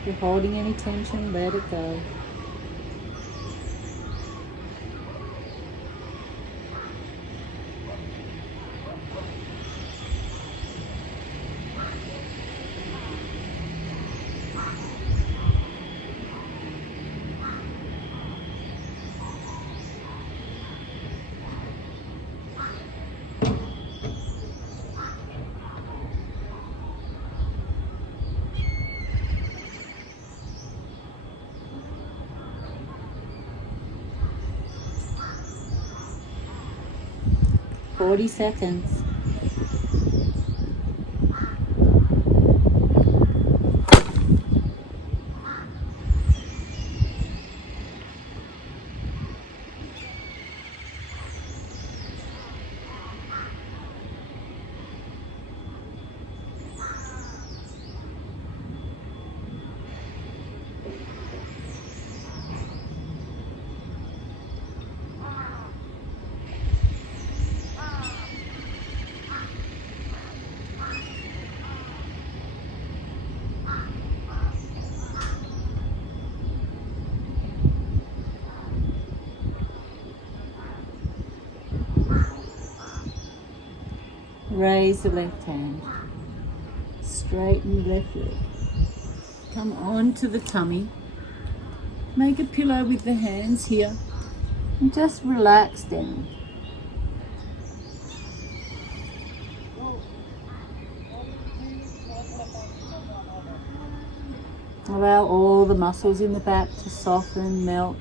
If you're holding any tension, let it go. Forty seconds. Raise the left hand, straighten the left leg, come on to the tummy, make a pillow with the hands here, and just relax down. Allow all the muscles in the back to soften, melt.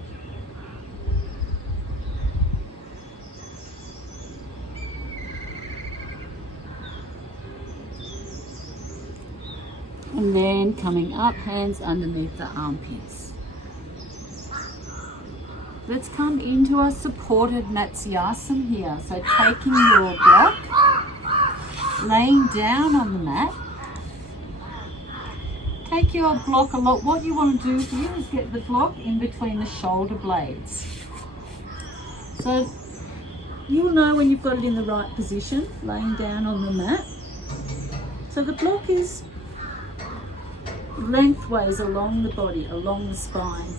And then coming up, hands underneath the armpits. Let's come into a supported Matsyasana here. So taking your block, laying down on the mat. Take your block a lot. What you want to do here is get the block in between the shoulder blades. So you'll know when you've got it in the right position, laying down on the mat. So the block is lengthways along the body, along the spine.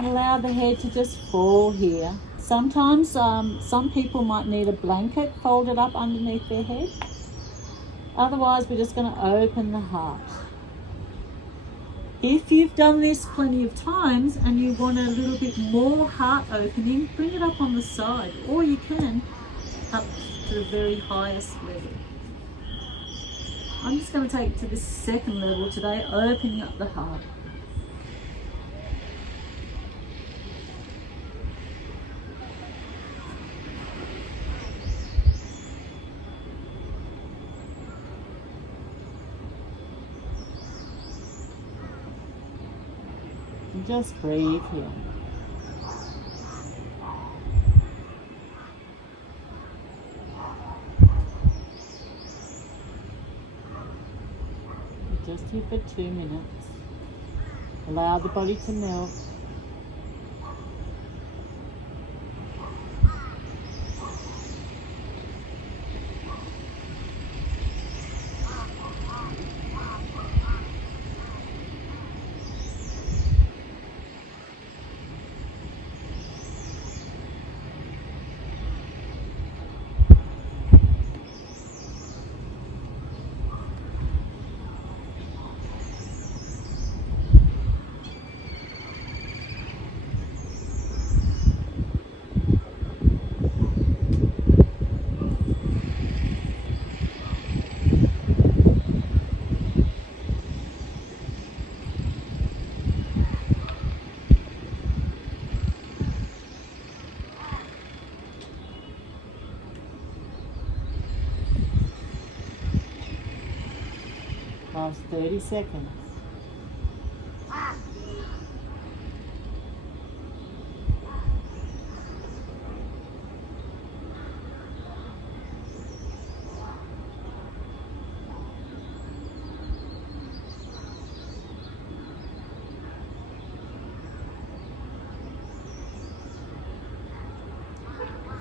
Allow the head to just fall here. Sometimes some people might need a blanket folded up underneath their head. Otherwise, we're just going to open the heart. If you've done this plenty of times and you want a little bit more heart opening, bring it up on the side, or you can up to the very highest level. I'm just going to take it to this second level today, opening up the heart. And just breathe here. Just here for 2 minutes. Allow the body to melt. Last 30 seconds.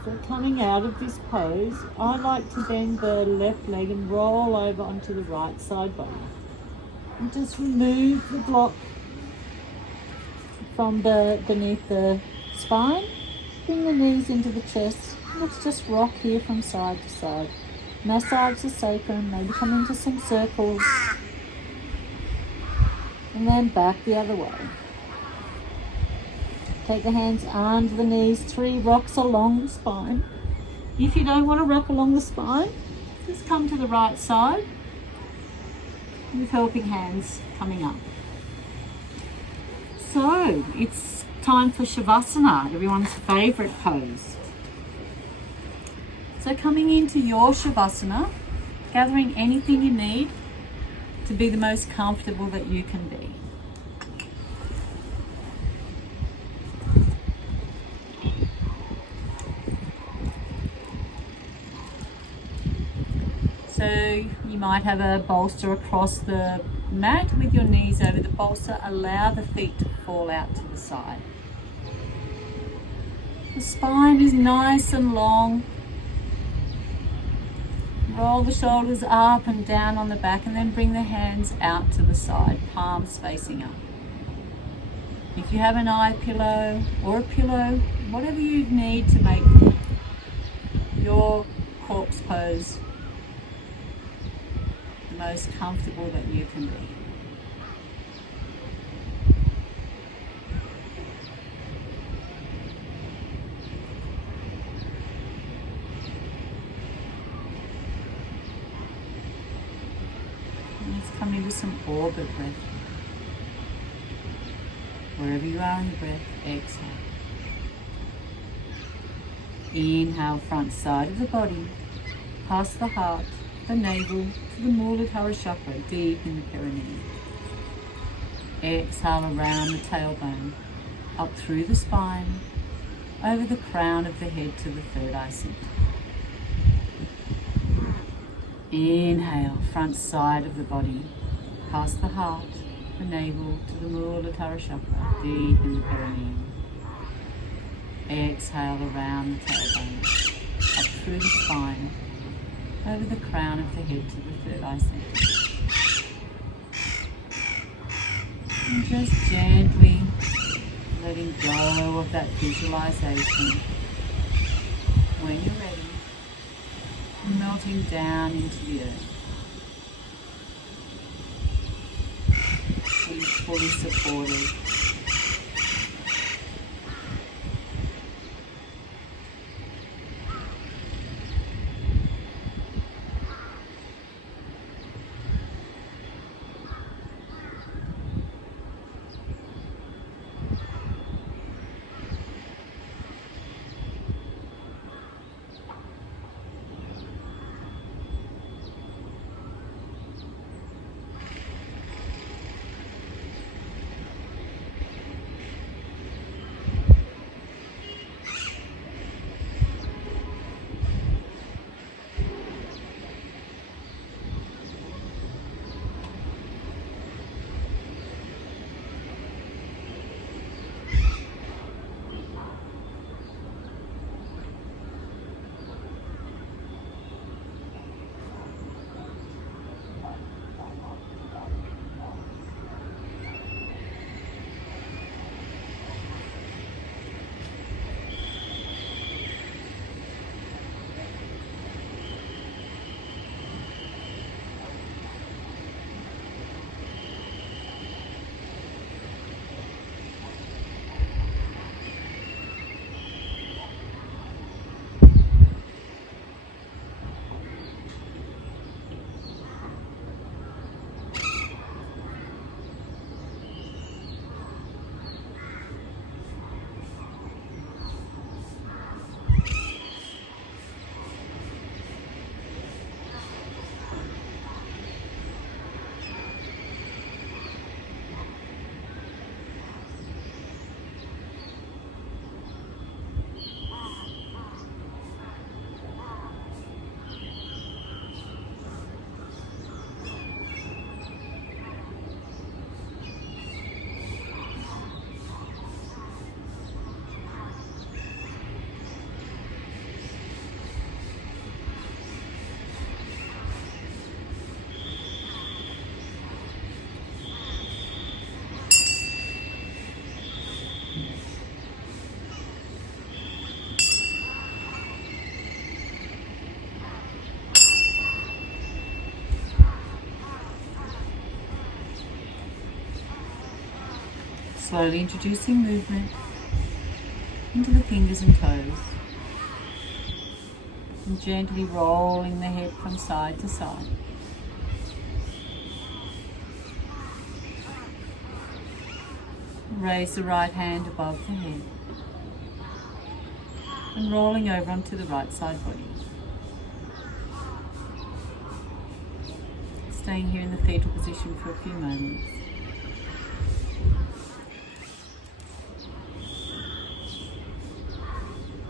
So coming out of this pose, I like to bend the left leg and roll over onto the right side body. And just remove the block from beneath the spine. Bring the knees into the chest. Let's just rock here from side to side. Massage the sacrum, maybe come into some circles. And then back the other way. Take the hands under the knees, 3 rocks along the spine. If you don't want to rock along the spine, just come to the right side with helping hands coming up. So, it's time for Shavasana, everyone's favourite pose. So coming into your Shavasana, gathering anything you need to be the most comfortable that you can be. So you might have a bolster across the mat with your knees over the bolster. Allow the feet to fall out to the side. The spine is nice and long. Roll the shoulders up and down on the back and then bring the hands out to the side, palms facing up. If you have an eye pillow or a pillow, whatever you need to make your corpse pose the most comfortable that you can be. Let's come into some orbit breath. Wherever you are in the breath, exhale. Inhale, front side of the body, past the heart, the navel, to the Muladhara chakra, deep in the perineum. Exhale around the tailbone, up through the spine, over the crown of the head to the third eye center. Inhale, front side of the body, past the heart, the navel, to the Muladhara chakra, deep in the perineum. Exhale around the tailbone, up through the spine, over the crown of the head to the third eye center. And just gently letting go of that visualization. When you're ready, melting down into the earth. Being fully supported. Slowly introducing movement into the fingers and toes. And gently rolling the head from side to side. Raise the right hand above the head. And rolling over onto the right side body. Staying here in the fetal position for a few moments.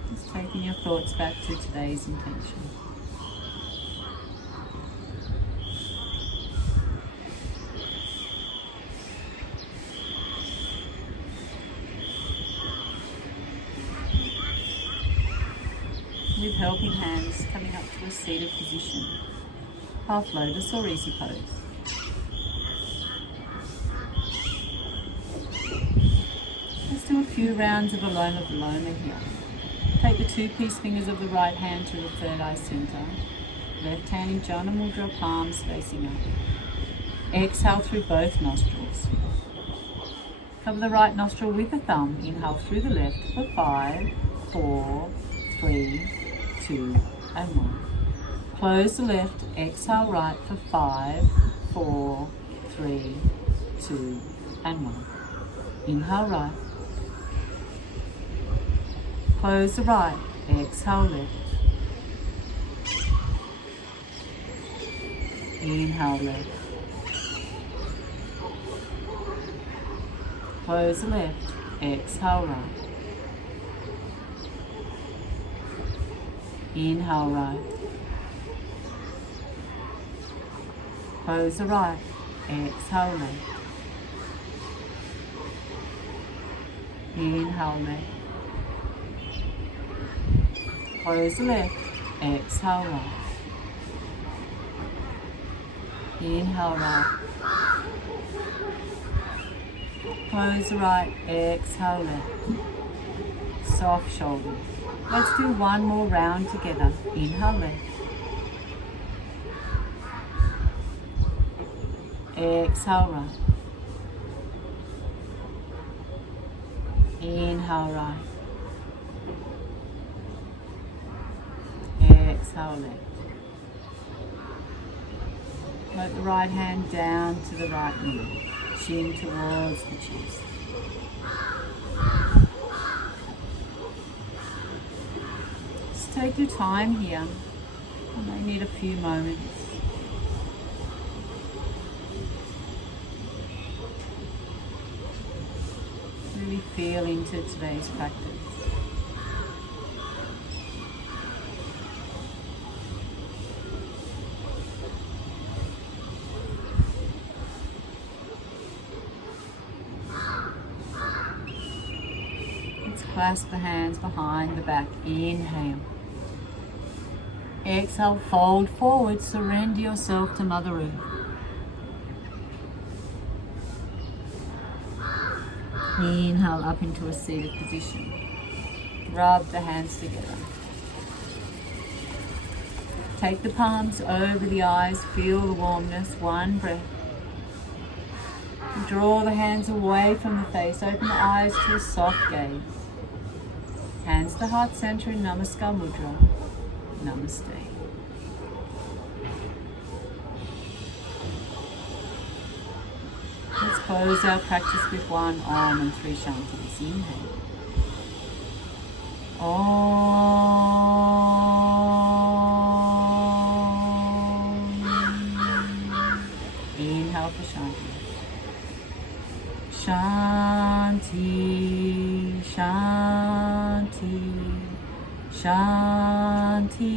Just taking your thoughts back to today's intention. With helping hands coming up to a seated position, half lotus or easy pose. Let's do a few rounds of Aloma Viloma here. Take the 2 peace fingers of the right hand to the third eye center. Left hand in Jhana Mudra, palms facing up. Exhale through both nostrils. Cover the right nostril with the thumb. Inhale through the left for 5, 4, 3, 2, and 1. Close the left, exhale right for 5, 4, 3, 2, and 1. Inhale right. Close the right, exhale left. Inhale left. Close the left, exhale right. Inhale right. Close the right, exhale left. Inhale left. Close the left, exhale right. Inhale right. Close the right, exhale left. Soft shoulders. Let's do one more round together. Inhale left. Exhale right. Inhale right. Exhale left. Let the right hand down to the right knee. Chin towards the chest. Just take your time here. You may need a few moments. Really feel into today's practice. Let's clasp the hands behind the back. Inhale. Exhale, fold forward, surrender yourself to Mother Earth. Inhale up into a seated position. Rub the hands together. Take the palms over the eyes, feel the warmness, one breath. Draw the hands away from the face, open the eyes to a soft gaze. Hands to heart center in Namaskar Mudra. Namaste. Let's close our practice with 1 Om and 3 Shantis. Inhale. Om. Inhale for Shanti. Shanti, Shanti, Shanti.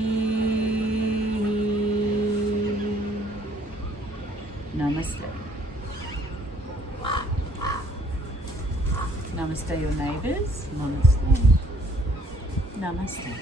Namaste. Namaste your neighbours. Namaste. Namaste.